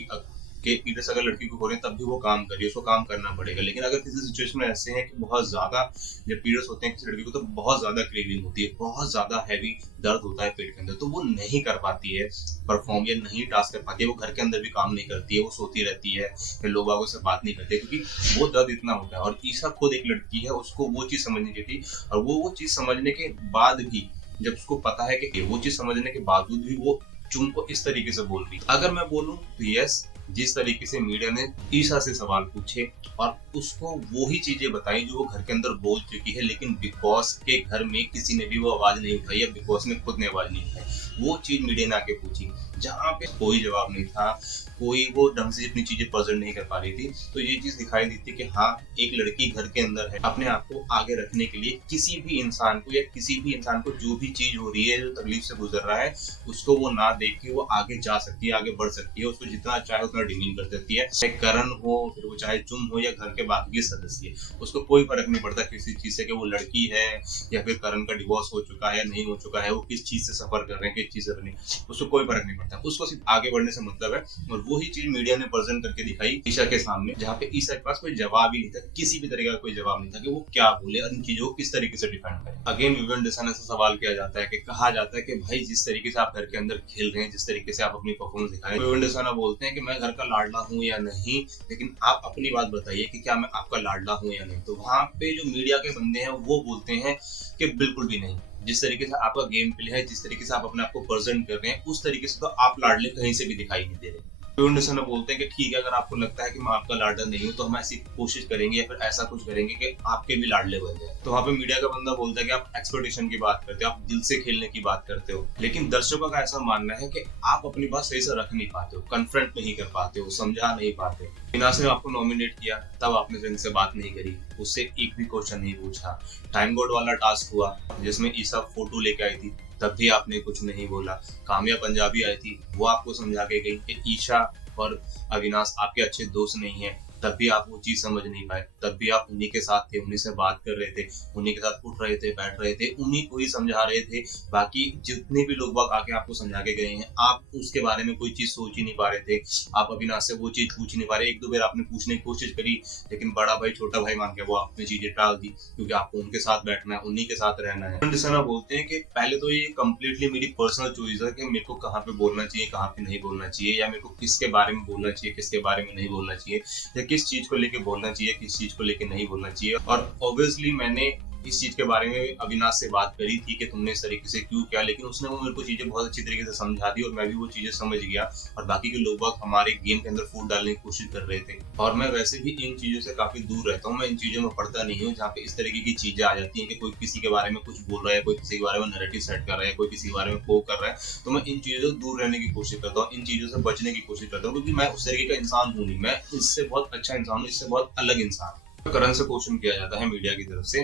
कि पीरियड्स अगर लड़की को हो रहे हैं तब भी वो काम कर रही है, उसको काम करना पड़ेगा। लेकिन अगर किसी सिचुएशन में ऐसे हैं कि बहुत ज्यादा जब पीरियड्स होते हैं किसी लड़की को तो बहुत ज्यादा क्रेविंग होती है, बहुत ज्यादा हैवी दर्द होता है पेट के अंदर, तो वो नहीं कर पाती है परफॉर्म, या नहीं टास्क कर पाती है, वो घर के अंदर भी काम नहीं करती है, वो सोती रहती है, फिर लोग बागों से बात नहीं करते क्योंकि वो दर्द इतना होता है। और ईशा खुद एक लड़की है, उसको वो चीज समझनी चाहिए थी, और वो चीज समझने के बाद भी जब उसको पता है कि वो चीज समझने के बावजूद भी वो चुम को इस तरीके से बोल रही। अगर मैं बोलूं तो यस, जिस तरीके से मीडिया ने ईशा से सवाल पूछे और उसको वो ही चीजें बताई जो वो घर के अंदर बोल चुकी है, लेकिन बिग बॉस के घर में किसी ने भी वो आवाज नहीं उठाई या बिग बॉस ने खुद ने आवाज नहीं उठाई। वो चीज मीडिया ने आके पूछी जहाँ पे कोई जवाब नहीं था, कोई वो ढंग से अपनी चीजें प्रेजेंट नहीं कर पा रही थी। तो ये चीज दिखाई देती है कि हाँ, एक लड़की घर के अंदर है, अपने आप को आगे रखने के लिए किसी भी इंसान को या किसी भी इंसान को जो भी चीज हो रही है, जो तकलीफ से गुजर रहा है, उसको वो ना देख के वो आगे जा सकती है, आगे बढ़ सकती है, उसको जितना चाहे उतना डिमीन कर सकती है। चाहे करण हो, फिर वो चाहे चुम हो या घर के बाकी के सदस्य, उसको कोई फर्क नहीं पड़ता किसी चीज से कि वो लड़की है या फिर करण का डिवोर्स हो चुका है या नहीं हो चुका है, वो किस चीज से सफर कर रहे हैं, किस चीज से नहीं, उसको कोई फर्क नहीं पड़ता। उसको सिर्फ आगे बढ़ने से मतलब है। और वही चीज मीडिया ने प्रेजेंट करके दिखाई ईशा के सामने, जहाँ पे ईशा के पास कोई जवाब ही नहीं था, किसी भी तरीके का कोई जवाब नहीं था कि वो क्या बोले और इन चीजों को किस तरीके से डिफेंड करे। अगेन विवेन डिसन ऐसा सवाल किया जाता है कि कहा जाता है कि भाई जिस तरीके से आप घर के अंदर खेल रहे हैं, जिस तरीके से आप अपनी परफॉर्मेंस दिखाए, विवेन डिसन बोलते हैं कि मैं घर का लाडला हूँ या नहीं, लेकिन आप अपनी बात बताइए कि क्या मैं आपका लाडला हूँ या नहीं। तो वहां पे जो मीडिया के बंदे हैं वो बोलते हैं कि बिल्कुल भी नहीं। जिस तरीके से आपका गेम प्ले है, जिस तरीके से आप अपने आप को प्रेजेंट कर रहे हैं, उस तरीके से तो आप लाडले कहीं से भी दिखाई नहीं दे रहे। विवेन बोलते हैं कि ठीक है, अगर आपको लगता है कि मैं आपका लाडला नहीं हूँ तो हम ऐसी कोशिश करेंगे या फिर ऐसा कुछ करेंगे कि आपके भी लाडले बन जाए। तो वहाँ पे मीडिया का बंदा बोलता है कि आप एक्सपेक्टेशन की बात करते हो, आप दिल से खेलने की बात करते हो, लेकिन दर्शकों का ऐसा मानना है कि आप अपनी बात सही से रख नहीं पाते हो, कन्फ्रंट नहीं कर पाते हो, समझा नहीं पाते। अविनाश ने आपको नॉमिनेट किया, तब आपने इनसे बात नहीं करी, उससे एक भी क्वेश्चन नहीं पूछा। टाइम बोर्ड वाला टास्क हुआ जिसमें ईशा फोटो लेके आई थी, तब भी आपने कुछ नहीं बोला। काम्या पंजाबी आई थी, वो आपको समझा के गई कि ईशा और अविनाश आपके अच्छे दोस्त नहीं है, तब भी आप वो चीज समझ नहीं पाए। तब भी आप उन्हीं के साथ थे, उन्हीं से बात कर रहे थे, उन्हीं के साथ उठ रहे थे, बैठ रहे थे, उन्हीं को ही समझा रहे थे। बाकी जितने भी लोग बाग आके आपको समझा के गए हैं, आप उसके बारे में कोई चीज सोच ही नहीं पा रहे थे। आप अविनाश से वो चीज पूछ नहीं पा रहे। एक दो बार आपने पूछने की कोशिश करी, लेकिन बड़ा भाई छोटा भाई मान के वो आपने चीजें टाल दी, क्योंकि आपको उनके साथ बैठना है, उन्हीं के साथ रहना है। डिसना बोलते हैं कि पहले तो ये कम्प्लीटली मेरी पर्सनल चॉइस है कि मेरे को कहाँ पे बोलना चाहिए, कहाँ पे नहीं बोलना चाहिए, या मेरे को किसके बारे में बोलना चाहिए, किसके बारे में नहीं बोलना चाहिए, या किस चीज को लेके बोलना चाहिए, किस चीज को लेके नहीं बोलना चाहिए। और ऑब्वियसली मैंने इस चीज के बारे में अविनाश से बात करी थी कि तुमने इस तरीके से क्यों किया, लेकिन उसने वो मेरे को चीजें बहुत अच्छी तरीके से समझा दी और मैं भी वो चीजें समझ गया। और बाकी के लोग हमारे गेम के अंदर फूट डालने की कोशिश कर रहे थे। और मैं वैसे भी इन चीजों से काफी दूर रहता हूँ, मैं इन चीजों में पढ़ता नहीं हूँ जहाँ पे इस तरीके की चीजें आ जाती है कि कोई किसी के बारे में कुछ बोल रहा है, कोई किसी के बारे में नैरेटिव सेट कर रहा है, कोई किसी के बारे में वो कर रहा है। तो मैं इन चीजों से दूर रहने की कोशिश करता हूँ, इन चीजों से बचने की कोशिश करता हूँ, क्योंकि मैं उस तरीके का इंसान हूँ नहीं। मैं इससे बहुत अच्छा इंसान हूँ, इससे बहुत अलग इंसान। करण से क्वेश्चन किया जाता है मीडिया की तरफ से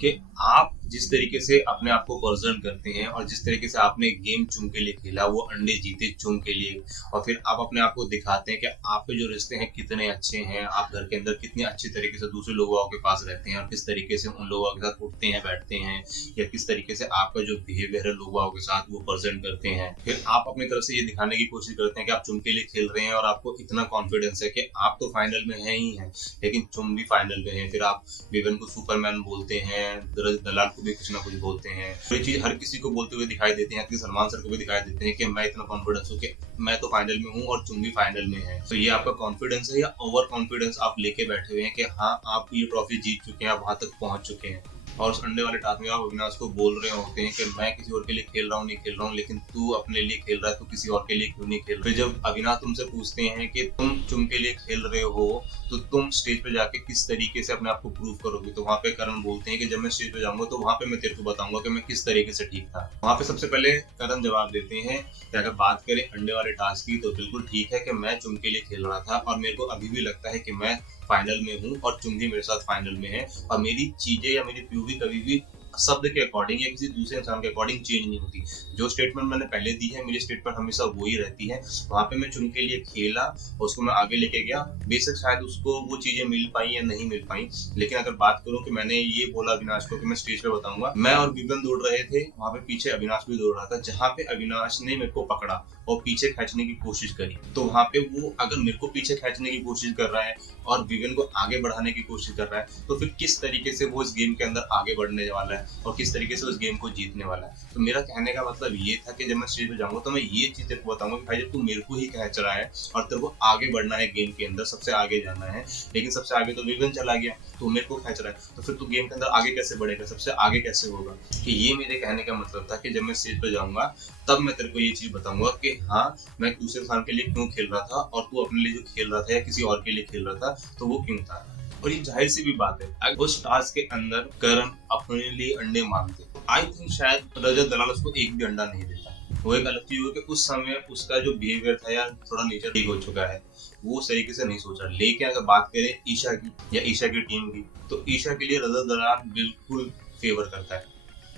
कि आप जिस तरीके से अपने आप को प्रेजेंट करते हैं और जिस तरीके से आपने गेम चुम के लिए खेला, वो अंडे जीते चुम के लिए, और फिर आप अपने आप को दिखाते हैं कि आपके जो रिश्ते हैं कितने अच्छे हैं, आप घर के अंदर कितने अच्छे तरीके से दूसरे लोगों के पास रहते हैं और किस तरीके से उन लोगों के साथ उठते हैं, बैठते हैं, या किस तरीके से आपका जो बिहेवियर है लोगों के साथ वो प्रेजेंट करते हैं। फिर आप अपनी तरफ से ये दिखाने की कोशिश करते हैं कि आप चुम के लिए खेल रहे हैं और आपको इतना कॉन्फिडेंस है कि आप तो फाइनल में है ही हैं, लेकिन चुम भी फाइनल में है। फिर आप विवेन को सुपरमैन बोलते हैं, दलाल को भी कुछ ना कुछ बोलते हैं। ये चीज हर किसी को बोलते हुए दिखाई देते हैं, सलमान सर को भी दिखाई देते हैं कि मैं इतना कॉन्फिडेंस हूँ कि मैं तो फाइनल में हूँ और तुम भी फाइनल में है। तो ये आपका कॉन्फिडेंस है या ओवर कॉन्फिडेंस आप लेके बैठे हुए हैं कि हाँ आप ये ट्रॉफी जीत चुके हैं, आप वहां तक पहुंच चुके हैं। और उस अंडे वाले टास्क में आप अविनाश को बोल रहे होते हैं कि मैं किसी और के लिए खेल रहा हूँ, नहीं खेल रहा हूँ, लेकिन तू अपने लिए खेल रहा है, तो किसी और के लिए क्यों नहीं खेल रहा। फिर जब अविनाश तुमसे पूछते हैं कि तुम चुम के लिए खेल रहे हो तो तुम स्टेज पे जाके किस तरीके से अपने आप को प्रूव करोगे, तो वहाँ पे करण बोलते हैं कि जब मैं स्टेज पे जाऊंगा तो वहाँ पे मैं तेरे को बताऊंगा कि मैं किस तरीके से ठीक था। वहाँ पे सबसे पहले करण जवाब देते हैं कि अगर बात करें अंडे वाले टास्क की तो बिल्कुल ठीक है कि मैं चुम के लिए खेल रहा था और मेरे को अभी भी लगता है कि मैं फाइनल में हूँ और चुम भी मेरे साथ फाइनल में है, और मेरी चीजें या मेरी पीओवी कभी भी शब्द के अकॉर्डिंग या किसी दूसरे इंसान के अकॉर्डिंग चेंज नहीं होती। जो स्टेटमेंट मैंने पहले दी है, मेरी स्टेटमेंट हमेशा वो ही रहती है। वहां पे मैं चुन के लिए खेला और उसको मैं आगे लेके गया, बेशक शायद उसको वो चीजें मिल पाई या नहीं मिल पाई, लेकिन अगर बात करूं कि मैंने ये बोला अविनाश को कि मैं स्टेज पे बताऊंगा, मैं और विवेन दौड़ रहे थे, वहां पे पीछे अविनाश भी दौड़ रहा था। जहां पे अविनाश ने मेरे को पकड़ा और पीछे खींचने की कोशिश करी, तो वहां पे वो अगर मेरे को पीछे खींचने की कोशिश कर रहा है और विवेन को आगे बढ़ाने की कोशिश कर रहा है, तो फिर किस तरीके से वो इस गेम के अंदर आगे बढ़ने वाला है और किस तरीके से उस गेम को जीतने वाला है। तो मेरा कहने का मतलब ये था कि जब मैं स्टेज पे जाऊंगा तो मैं ये चीज तेरे को बताऊंगा कि भाई जब तू मेरे को ही खींच रहा है और तेरे को आगे बढ़ना है गेम के अंदर, सबसे आगे जाना है, लेकिन सबसे आगे तो विवेन चला गया, तो मेरे को खींच रहा है, तो फिर तू गेम के अंदर आगे कैसे बढ़ेगा, सबसे आगे कैसे होगा। कि ये मेरे कहने का मतलब था कि जब मैं स्टेज पे जाऊंगा तब मैं तेरे को ये चीज बताऊंगा कि हाँ मैं दूसरे इंसान के लिए क्यों खेल रहा था और तू अपने लिए जो खेल रहा था या किसी और के लिए खेल रहा था तो वो क्यों था। और ये जाहिर सी भी बात है, अगर उस टास्क के अंदर करण अपने लिए अंडे मांगते, आई थिंक शायद रजत दलाल उसको एक भी अंडा नहीं देता। वो एक अलग चीज हो कि उस समय उसका जो बिहेवियर था या थोड़ा नेचर ठीक हो चुका है, वो उस तरीके से नहीं सोचा। लेकिन अगर बात करें ईशा की या ईशा की टीम की, तो ईशा के लिए रजत दलाल बिल्कुल फेवर करता है।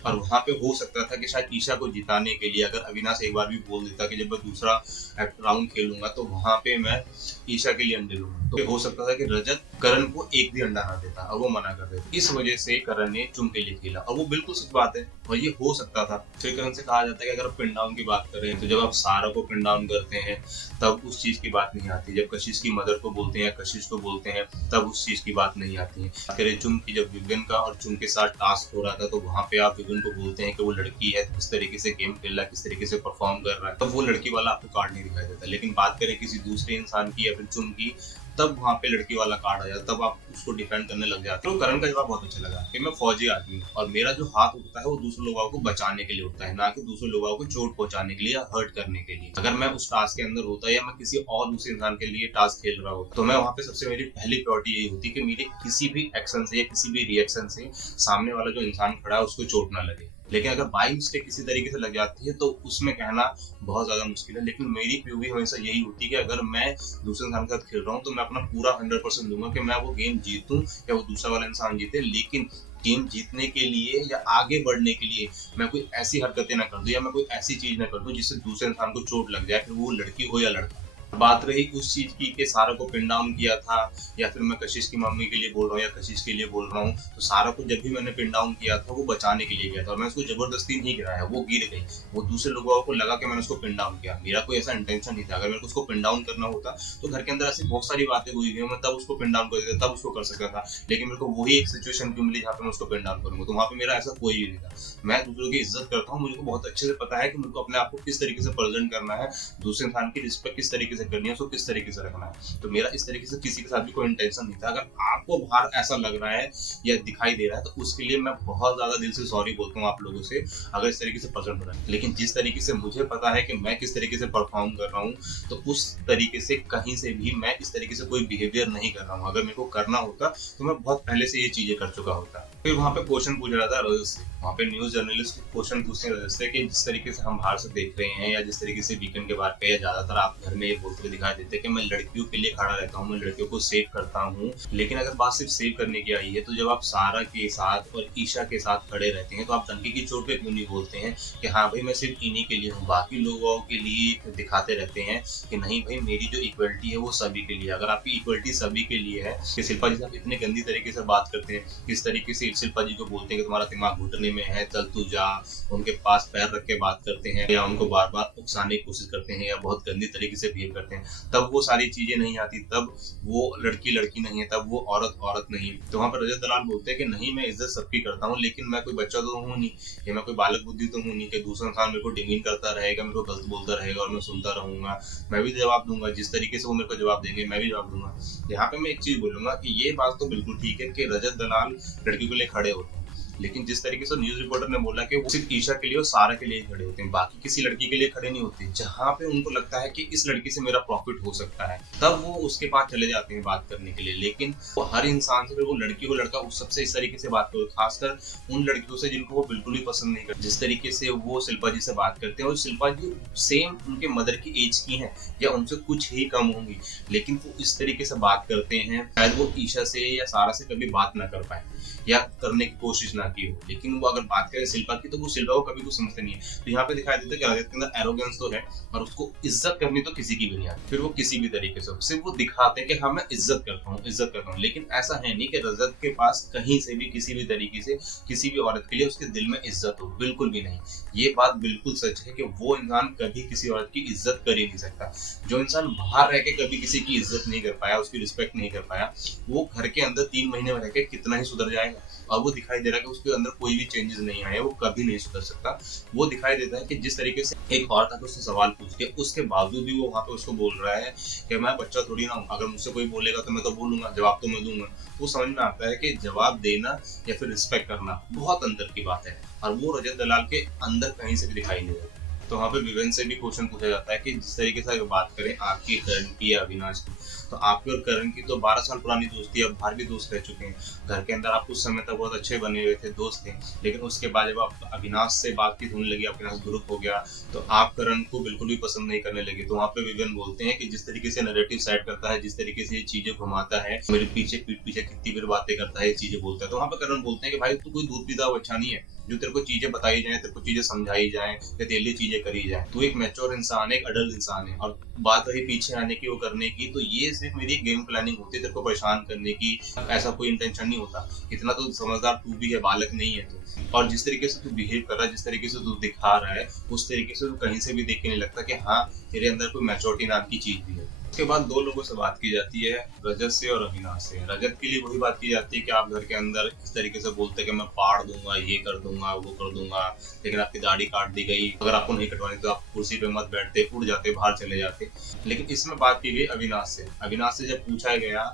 और वहां पे हो सकता था कि शायद ईशा को जिताने के लिए अगर अविनाश एक बार भी बोल देता कि जब मैं दूसरा राउंड खेलूंगा तो वहां पे मैं ईशा के लिए अंडे लूंगा, तो हो सकता था कि रजत करण को एक भी अंडा ना देता और वो मना कर देता। इस वजह से करण ने चुम के लिए खेला और वो बिल्कुल सच बात है और ये हो सकता था। फिर करण से कहा जाता है कि अगर आप पिन डाउन की बात करें तो जब आप सारा को पिन डाउन करते हैं तब उस चीज की बात नहीं आती, जब कशिश की मदर को बोलते हैं या कशिश को बोलते हैं तब उस चीज की बात नहीं आती है। अगर चुम की जब विवेन का और चुम के साथ टास्क हो रहा था तो वहां पे आप विवेन को बोलते हैं कि वो लड़की है, किस तरीके से गेम खेल रहा है, किस तरीके से परफॉर्म कर रहा है, तब वो लड़की वाला आपको कार्ड नहीं दिखाई देता। लेकिन बात करें किसी दूसरे इंसान की या फिर चुम की, तब वहां पे लड़की वाला कार्ड आ जाता, तब आप उसको डिफेंड करने लग जाते हो। तो करण का जवाब बहुत अच्छा लगा कि मैं फौजी आदमी हूँ और मेरा जो हाथ उठता है वो दूसरे लोगों को बचाने के लिए उठता है, ना कि दूसरे लोगों को चोट पहुंचाने के लिए या हर्ट करने के लिए। अगर मैं उस टास्क के अंदर होता या मैं किसी और दूसरे इंसान के लिए टास्क खेल रहा होता तो मैं वहां पे सबसे मेरी पहली प्रायोरिटी यही होती कि मेरे किसी भी एक्शन से या किसी भी रिएक्शन से सामने वाला जो इंसान खड़ा है उसको चोट ना लगे। लेकिन अगर बाई मिस्टेक किसी तरीके से लग जाती है तो उसमें कहना बहुत ज्यादा मुश्किल है। लेकिन मेरी पीओवी हमेशा यही होती है कि अगर मैं दूसरे इंसान के साथ खेल रहा हूँ तो मैं अपना पूरा 100% दूंगा कि मैं वो गेम जीतूं या वो दूसरा वाला इंसान जीते, लेकिन गेम जीतने के लिए या आगे बढ़ने के लिए मैं कोई ऐसी हरकतें ना कर दूं या मैं कोई ऐसी चीज ना कर दूं जिससे दूसरे इंसान को चोट लग जाए, फिर वो लड़की हो या लड़का। बात रही उस चीज की कि सारा को पिन डाउन किया था या फिर मैं कशिश की मम्मी के लिए बोल रहा हूँ या कशिश के लिए बोल रहा हूँ, तो सारा को जब भी मैंने पिन डाउन किया था वो बचाने के लिए गया था और मैं उसको जबरदस्ती नहीं गिराया, वो गिर गई। वो दूसरे लोगों को लगा कि मैंने उसको पिन डाउन किया, मेरा कोई ऐसा इंटेंशन नहीं था। अगर मेरे को उसको पिन डाउन करना होता तो घर के अंदर ऐसी बहुत सारी बातें हुई है, मैं तब उसको पिन डाउन कर देता, तब उसको कर सकता था। लेकिन मेरे को वही एक सिचुएशन क्यों मिली जहाँ पे मैं उसको पिन डाउन करूंगा, तो वहाँ पे मेरा ऐसा कोई भी नहीं था। मैं दूसरों की इज्जत करता हूँ, मुझे बहुत अच्छे से पता है कि मेरे को अपने आप को किस तरीके से प्रेजेंट करना है, दूसरे इंसान की रिस्पेक्ट किस तरीके से करनी है, उसको किस तरीके से रखना है। तो मेरा इस तरीके से किसी के साथ भी कोई इंटेंशन नहीं था। अगर आपको बाहर ऐसा लग रहा है या दिखाई दे रहा है तो उसके लिए मैं बहुत ज्यादा दिल से सॉरी बोलता हूँ आप लोगों से, अगर इस तरीके से प्रेजेंट हो रहा है। लेकिन जिस तरीके से मुझे पता है कि मैं किस तरीके से परफॉर्म कर रहा हूँ तो उस तरीके से कहीं से भी मैं इस तरीके से कोई बिहेवियर नहीं कर रहा हूँ। अगर मेरे को करना होता तो मैं बहुत पहले से ये चीजें कर चुका होता। फिर वहाँ पे क्वेश्चन पूछ रहा था रजत से, वहाँ पे न्यूज जर्नलिस्ट क्वेश्चन पूछते हैं रजत से कि जिस तरीके से हम बाहर से देख रहे हैं या जिस तरीके से वीकेंड के बाहर पे या ज्यादातर आप घर में ये बोलते हुए दिखाई देते हैं कि मैं लड़कियों के लिए खड़ा रहता हूँ, मैं लड़कियों को सेव करता हूँ। लेकिन अगर बात सिर्फ सेव करने की आई है तो जब आप सारा के साथ और ईशा के साथ खड़े रहते हैं तो आप डंके की चोट पे क्यों नहीं बोलते हैं कि हाँ भाई मैं सिर्फ इन्हीं के लिए हूँ, बाकी लोगों के लिए दिखाते रहते हैं कि नहीं भाई मेरी जो इक्वलिटी है वो सभी के लिए। अगर आपकी इक्वलिटी सभी के लिए है कि शिल्पा जी आप इतने गंदी तरीके से बात करते हैं, किस तरीके से शिल्पा जी को बोलते हैं कि तुम्हारा दिमाग घुटने में है, चल तू जा, उनके पास पैर रख के बात करते हैं या उनको बार बार उकसाने की कोशिश करते हैं या बहुत गंदी तरीके से बिहेव करते हैं, तब वो सारी चीजें नहीं आती, तब वो लड़की लड़की नहीं है, तब वो औरत औरत नहीं है। तो वहाँ पर रजत दलाल बोलते हैं कि नहीं मैं इज्जत सबकी करता हूँ, लेकिन मैं कोई बच्चा तो हूँ नहीं या मैं कोई बालक बुद्धि तो हूँ नहीं कि दूसरा इंसान मेरे को डिमीन करता रहेगा, मेरे को गलत बोलता रहेगा और मैं सुनता रहूंगा। मैं भी जवाब दूंगा, जिस तरीके से वो मेरे को जवाब देंगे मैं भी जवाब दूंगा। यहाँ पे मैं एक चीज बोलूंगा कि ये बात तो बिल्कुल ठीक है कि रजत दलाल लड़की के लिए खड़े होते हैं, लेकिन जिस तरीके से न्यूज रिपोर्टर ने बोला कि वो सिर्फ ईशा के लिए और सारा के लिए खड़े होते हैं, बाकी किसी लड़की के लिए खड़े नहीं होते। जहां पे उनको लगता है कि इस लड़की से मेरा प्रॉफिट हो सकता है तब वो उसके पास चले जाते हैं बात करने के लिए। लेकिन वो हर इंसान से, फिर वो लड़की को लड़का उस सबसे इस तरीके से बात करो, खासकर उन लड़कियों से जिनको वो बिल्कुल भी पसंद नहीं करते। जिस तरीके से वो शिल्पा जी से बात करते हैं और शिल्पा जी सेम उनके मदर की एज की है या उनसे कुछ ही कम होंगी, लेकिन वो इस तरीके से बात करते हैं शायद वो ईशा से या सारा से कभी बात ना कर पाए या करने की कोशिश ना की हो। लेकिन वो अगर बात करें शिल्पा की तो वो शिल्पा को कभी कुछ समझते नहीं है। तो यहाँ पे दिखाई देता है कि रजत के अंदर एरोगेंस तो है और उसको इज्जत करनी तो किसी की भी नहीं आती। फिर वो किसी भी तरीके से सिर्फ वो दिखाते हैं कि हाँ मैं इज्जत करता हूँ, इज्जत करता हूँ, लेकिन ऐसा है नहीं कि रजत के पास कहीं से भी किसी भी तरीके से किसी भी औरत के लिए उसके दिल में इज्जत हो, बिल्कुल भी नहीं। ये बात बिल्कुल सच है कि वो इंसान कभी किसी औरत की इज्जत कर ही नहीं सकता। जो इंसान बाहर रह के कभी किसी की इज्जत नहीं कर पाया, उसकी रिस्पेक्ट नहीं कर पाया, वो घर के अंदर 3 महीने में रह के कितना ही सुधर जाएगा। और वो दिखाई दे रहा है कि उसके अंदर कोई भी चेंजेस नहीं आए, वो कभी नहीं सुधर सकता। वो दिखाई देता है कि जिस तरीके से एक और था तो उससे सवाल पूछ के उसके बावजूद भी वो वहाँ पे उसको बोल रहा है कि मैं बच्चा थोड़ी ना हूँ, अगर मुझसे कोई बोलेगा तो मैं तो बोलूंगा, जवाब तो मैं दूंगा। वो समझ में आता है कि जवाब देना या फिर रिस्पेक्ट करना बहुत अंतर की बात है, और वो रजत दलाल के अंदर कहीं से भी दिखाई नहीं देता। तो वहाँ पे विवेन से भी क्वेश्चन पूछा जाता है कि जिस तरीके से अगर बात करें आपकी, करण की या अविनाश की, तो आपकी और करण की तो 12 साल पुरानी दोस्ती है, अब बाहर भी दोस्त रह चुके हैं। घर के अंदर आप कुछ समय तक बहुत अच्छे बने हुए थे, दोस्त थे, लेकिन उसके बाद जब आप अविनाश से बातचीत होने लगी, अविनाश ग्रुप हो गया, तो आप करण को बिल्कुल भी पसंद नहीं करने लगे। तो वहाँ पे विवेन बोलते हैं कि जिस तरीके से नैरेटिव सेट करता है, जिस तरीके से ये चीजें घुमाता है, मेरे पीछे पीठ पीछे कितनी बार बातें करता है, ये चीजें बोलता है, तो वहाँ पे करण बोलते हैं कि भाई तू कोई दूध पीता हुआ अच्छा नहीं है, जो तेरे को चीजें बताई जाए, तेरे को चीजें समझाई जाए या तेरे लिए चीजें करी जाए। तू एक मैच्योर इंसान है, एक अडल्ट इंसान है। और बात रही पीछे आने की, वो करने की, तो ये सिर्फ मेरी गेम प्लानिंग होती है तेरे को परेशान करने की, ऐसा कोई इंटेंशन नहीं होता। इतना तो समझदार तू भी है, बालक नहीं है तू। और जिस तरीके से तू बिहेव कर रहा है, जिस तरीके से तू दिखा रहा है, उस तरीके से तू कहीं से भी देख के नहीं लगता कि हाँ तेरे अंदर कोई मैच्योरिटी नाम की चीज भी है। उसके बाद दो लोगों से बात की जाती है, रजत से और अविनाश से। रजत के लिए वही बात की जाती है कि आप घर के अंदर इस तरीके से बोलते हैं कि मैं पाड़ दूंगा, ये कर दूंगा, वो कर दूंगा, लेकिन आपकी दाढ़ी काट दी गई, अगर आपको नहीं कटवानी तो आप कुर्सी पे मत बैठते, उड़ जाते, बाहर चले जाते। लेकिन इसमें बात की गई अविनाश से। अविनाश से जब पूछा गया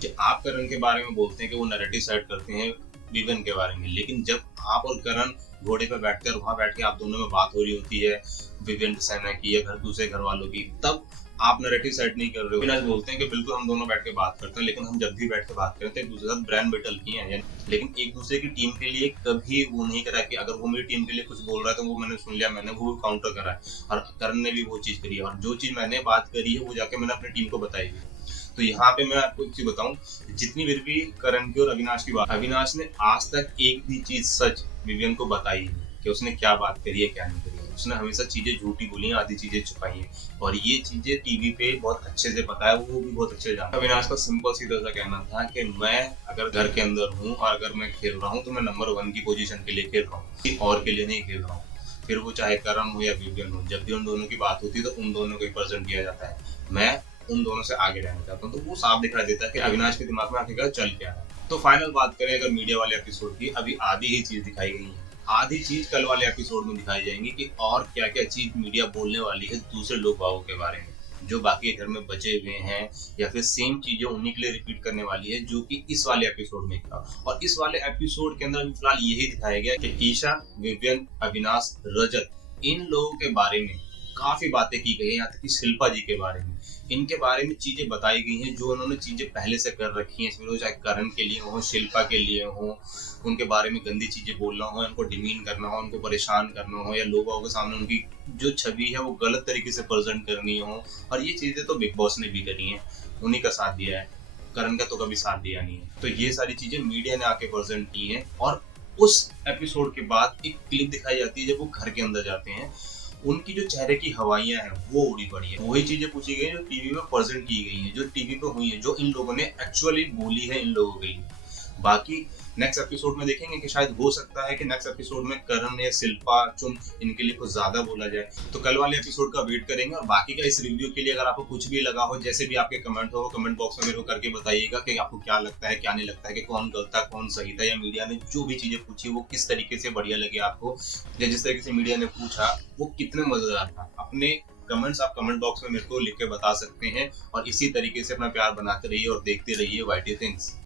कि आप करण के बारे में बोलते हैं कि वो नैरेटिव सेट करते हैं विवेन के बारे में, लेकिन जब आप और करण घोड़े पे बैठते हैं और वहां बैठ के आप दोनों में बात हो रही होती है विवेन सेना की या दूसरे घर वालों की, तब आप नैरेटिव सेट नहीं कर रहे हो। अविनाश बोलते हैं कि बिल्कुल हम दोनों बैठ के बात करते हैं, लेकिन हम जब भी बैठ के बात करते हैं एक दूसरे के साथ ब्रेन बैटल किए हैं, लेकिन एक दूसरे की टीम के लिए कभी वो नहीं करा कि अगर वो मेरी टीम के लिए कुछ बोल रहा है तो वो मैंने सुन लिया, मैंने वो काउंटर करा है। और करण ने भी वो चीज करी है, और जो चीज मैंने बात करी है वो जाके मैंने अपनी टीम को बताई है। तो यहाँ पे मैं आपको एक चीज बताऊं, जितनी बार भी करण की और अविनाश की बात, अविनाश ने आज तक एक भी चीज सच विवियन को बताई है कि उसने क्या बात करी है, क्या नहीं करी है। उसने हमेशा चीजें झूठी बोली हैं, आधी चीजें छुपाई हैं, और ये चीजें टीवी पे बहुत अच्छे से पता है, वो भी बहुत अच्छे जानता है। अविनाश का सिंपल सीधा सा कहना था कि मैं अगर घर के अंदर हूँ और अगर मैं खेल रहा हूँ तो मैं नंबर 1 की पोजीशन के लिए खेल रहा हूँ, और के लिए नहीं खेल रहा हूँ। फिर वो चाहे करण हो या विवियन हो, जब भी उन दोनों की बात होती है तो उन दोनों को ही प्रेजेंट किया जाता है। मैं उन दोनों से आगे रहना चाहता हूँ। तो वो साफ दिखाई देता है कि अविनाश के दिमाग में आखिरकार चल क्या है। तो फाइनल बात करें अगर मीडिया वाले एपिसोड की, अभी आधी ही चीज दिखाई गई है, आधी चीज कल वाले एपिसोड में दिखाई जाएंगी कि और क्या क्या चीज मीडिया बोलने वाली है दूसरे लोग बागों के बारे में, जो बाकी घर में बचे हुए हैं, या फिर सेम चीजें उन्हीं के लिए रिपीट करने वाली है जो कि इस वाले एपिसोड में था। और इस वाले एपिसोड के अंदर फिलहाल यही दिखाया गया कि ईशा, विवियन, अविनाश, रजत, इन लोगों के बारे में काफी बातें की गई है। यहाँ तक कि शिल्पा जी के बारे में, इनके बारे में चीजें बताई गई हैं जो उन्होंने चीजें पहले से कर रखी हैं, इसमें चाहे करण के लिए हो, शिल्पा के लिए हो, उनके बारे में गंदी चीजें बोलना हो, उनको डिमीन करना हो, उनको परेशान करना हो, या लोगों के सामने उनकी जो छवि है वो गलत तरीके से प्रेजेंट करनी हो। और ये चीजें तो बिग बॉस ने भी करी हैं, उन्हीं का साथ दिया है, करण का तो कभी साथ दिया नहीं है। तो ये सारी चीजें मीडिया ने आके प्रेजेंट की है। और उस एपिसोड के बाद एक क्लिप दिखाई जाती है जब वो घर के अंदर जाते हैं, उनकी जो चेहरे की हवाइयां हैं वो उड़ी पड़ी है। वही चीजें पूछी गई जो टीवी में प्रेजेंट की गई हैं, जो टीवी पे हुई है, जो इन लोगों ने एक्चुअली बोली है इन लोगों के लिए। बाकी नेक्स्ट एपिसोड में देखेंगे कि शायद हो सकता है कि नेक्स्ट एपिसोड में करण या शिल्पा, चुन, इनके लिए कुछ ज्यादा बोला जाए। तो कल वाले एपिसोड का वेट करेंगे। और बाकी का इस रिव्यू के लिए अगर आपको कुछ भी लगा हो, जैसे भी आपके कमेंट हो, कमेंट बॉक्स में मेरे को करके बताइएगा कि आपको क्या लगता है, क्या नहीं लगता है, कि कौन गलत था, कौन सही था, या मीडिया ने जो भी चीजें पूछी वो किस तरीके से बढ़िया लगी आपको, या जिस तरीके से मीडिया ने पूछा वो कितने मजेदार था। अपने कमेंट्स आप कमेंट बॉक्स में मेरे को लिख के बता सकते हैं, और इसी तरीके से अपना प्यार बनाते रहिए और देखते रहिए वाईटी थिंग्स।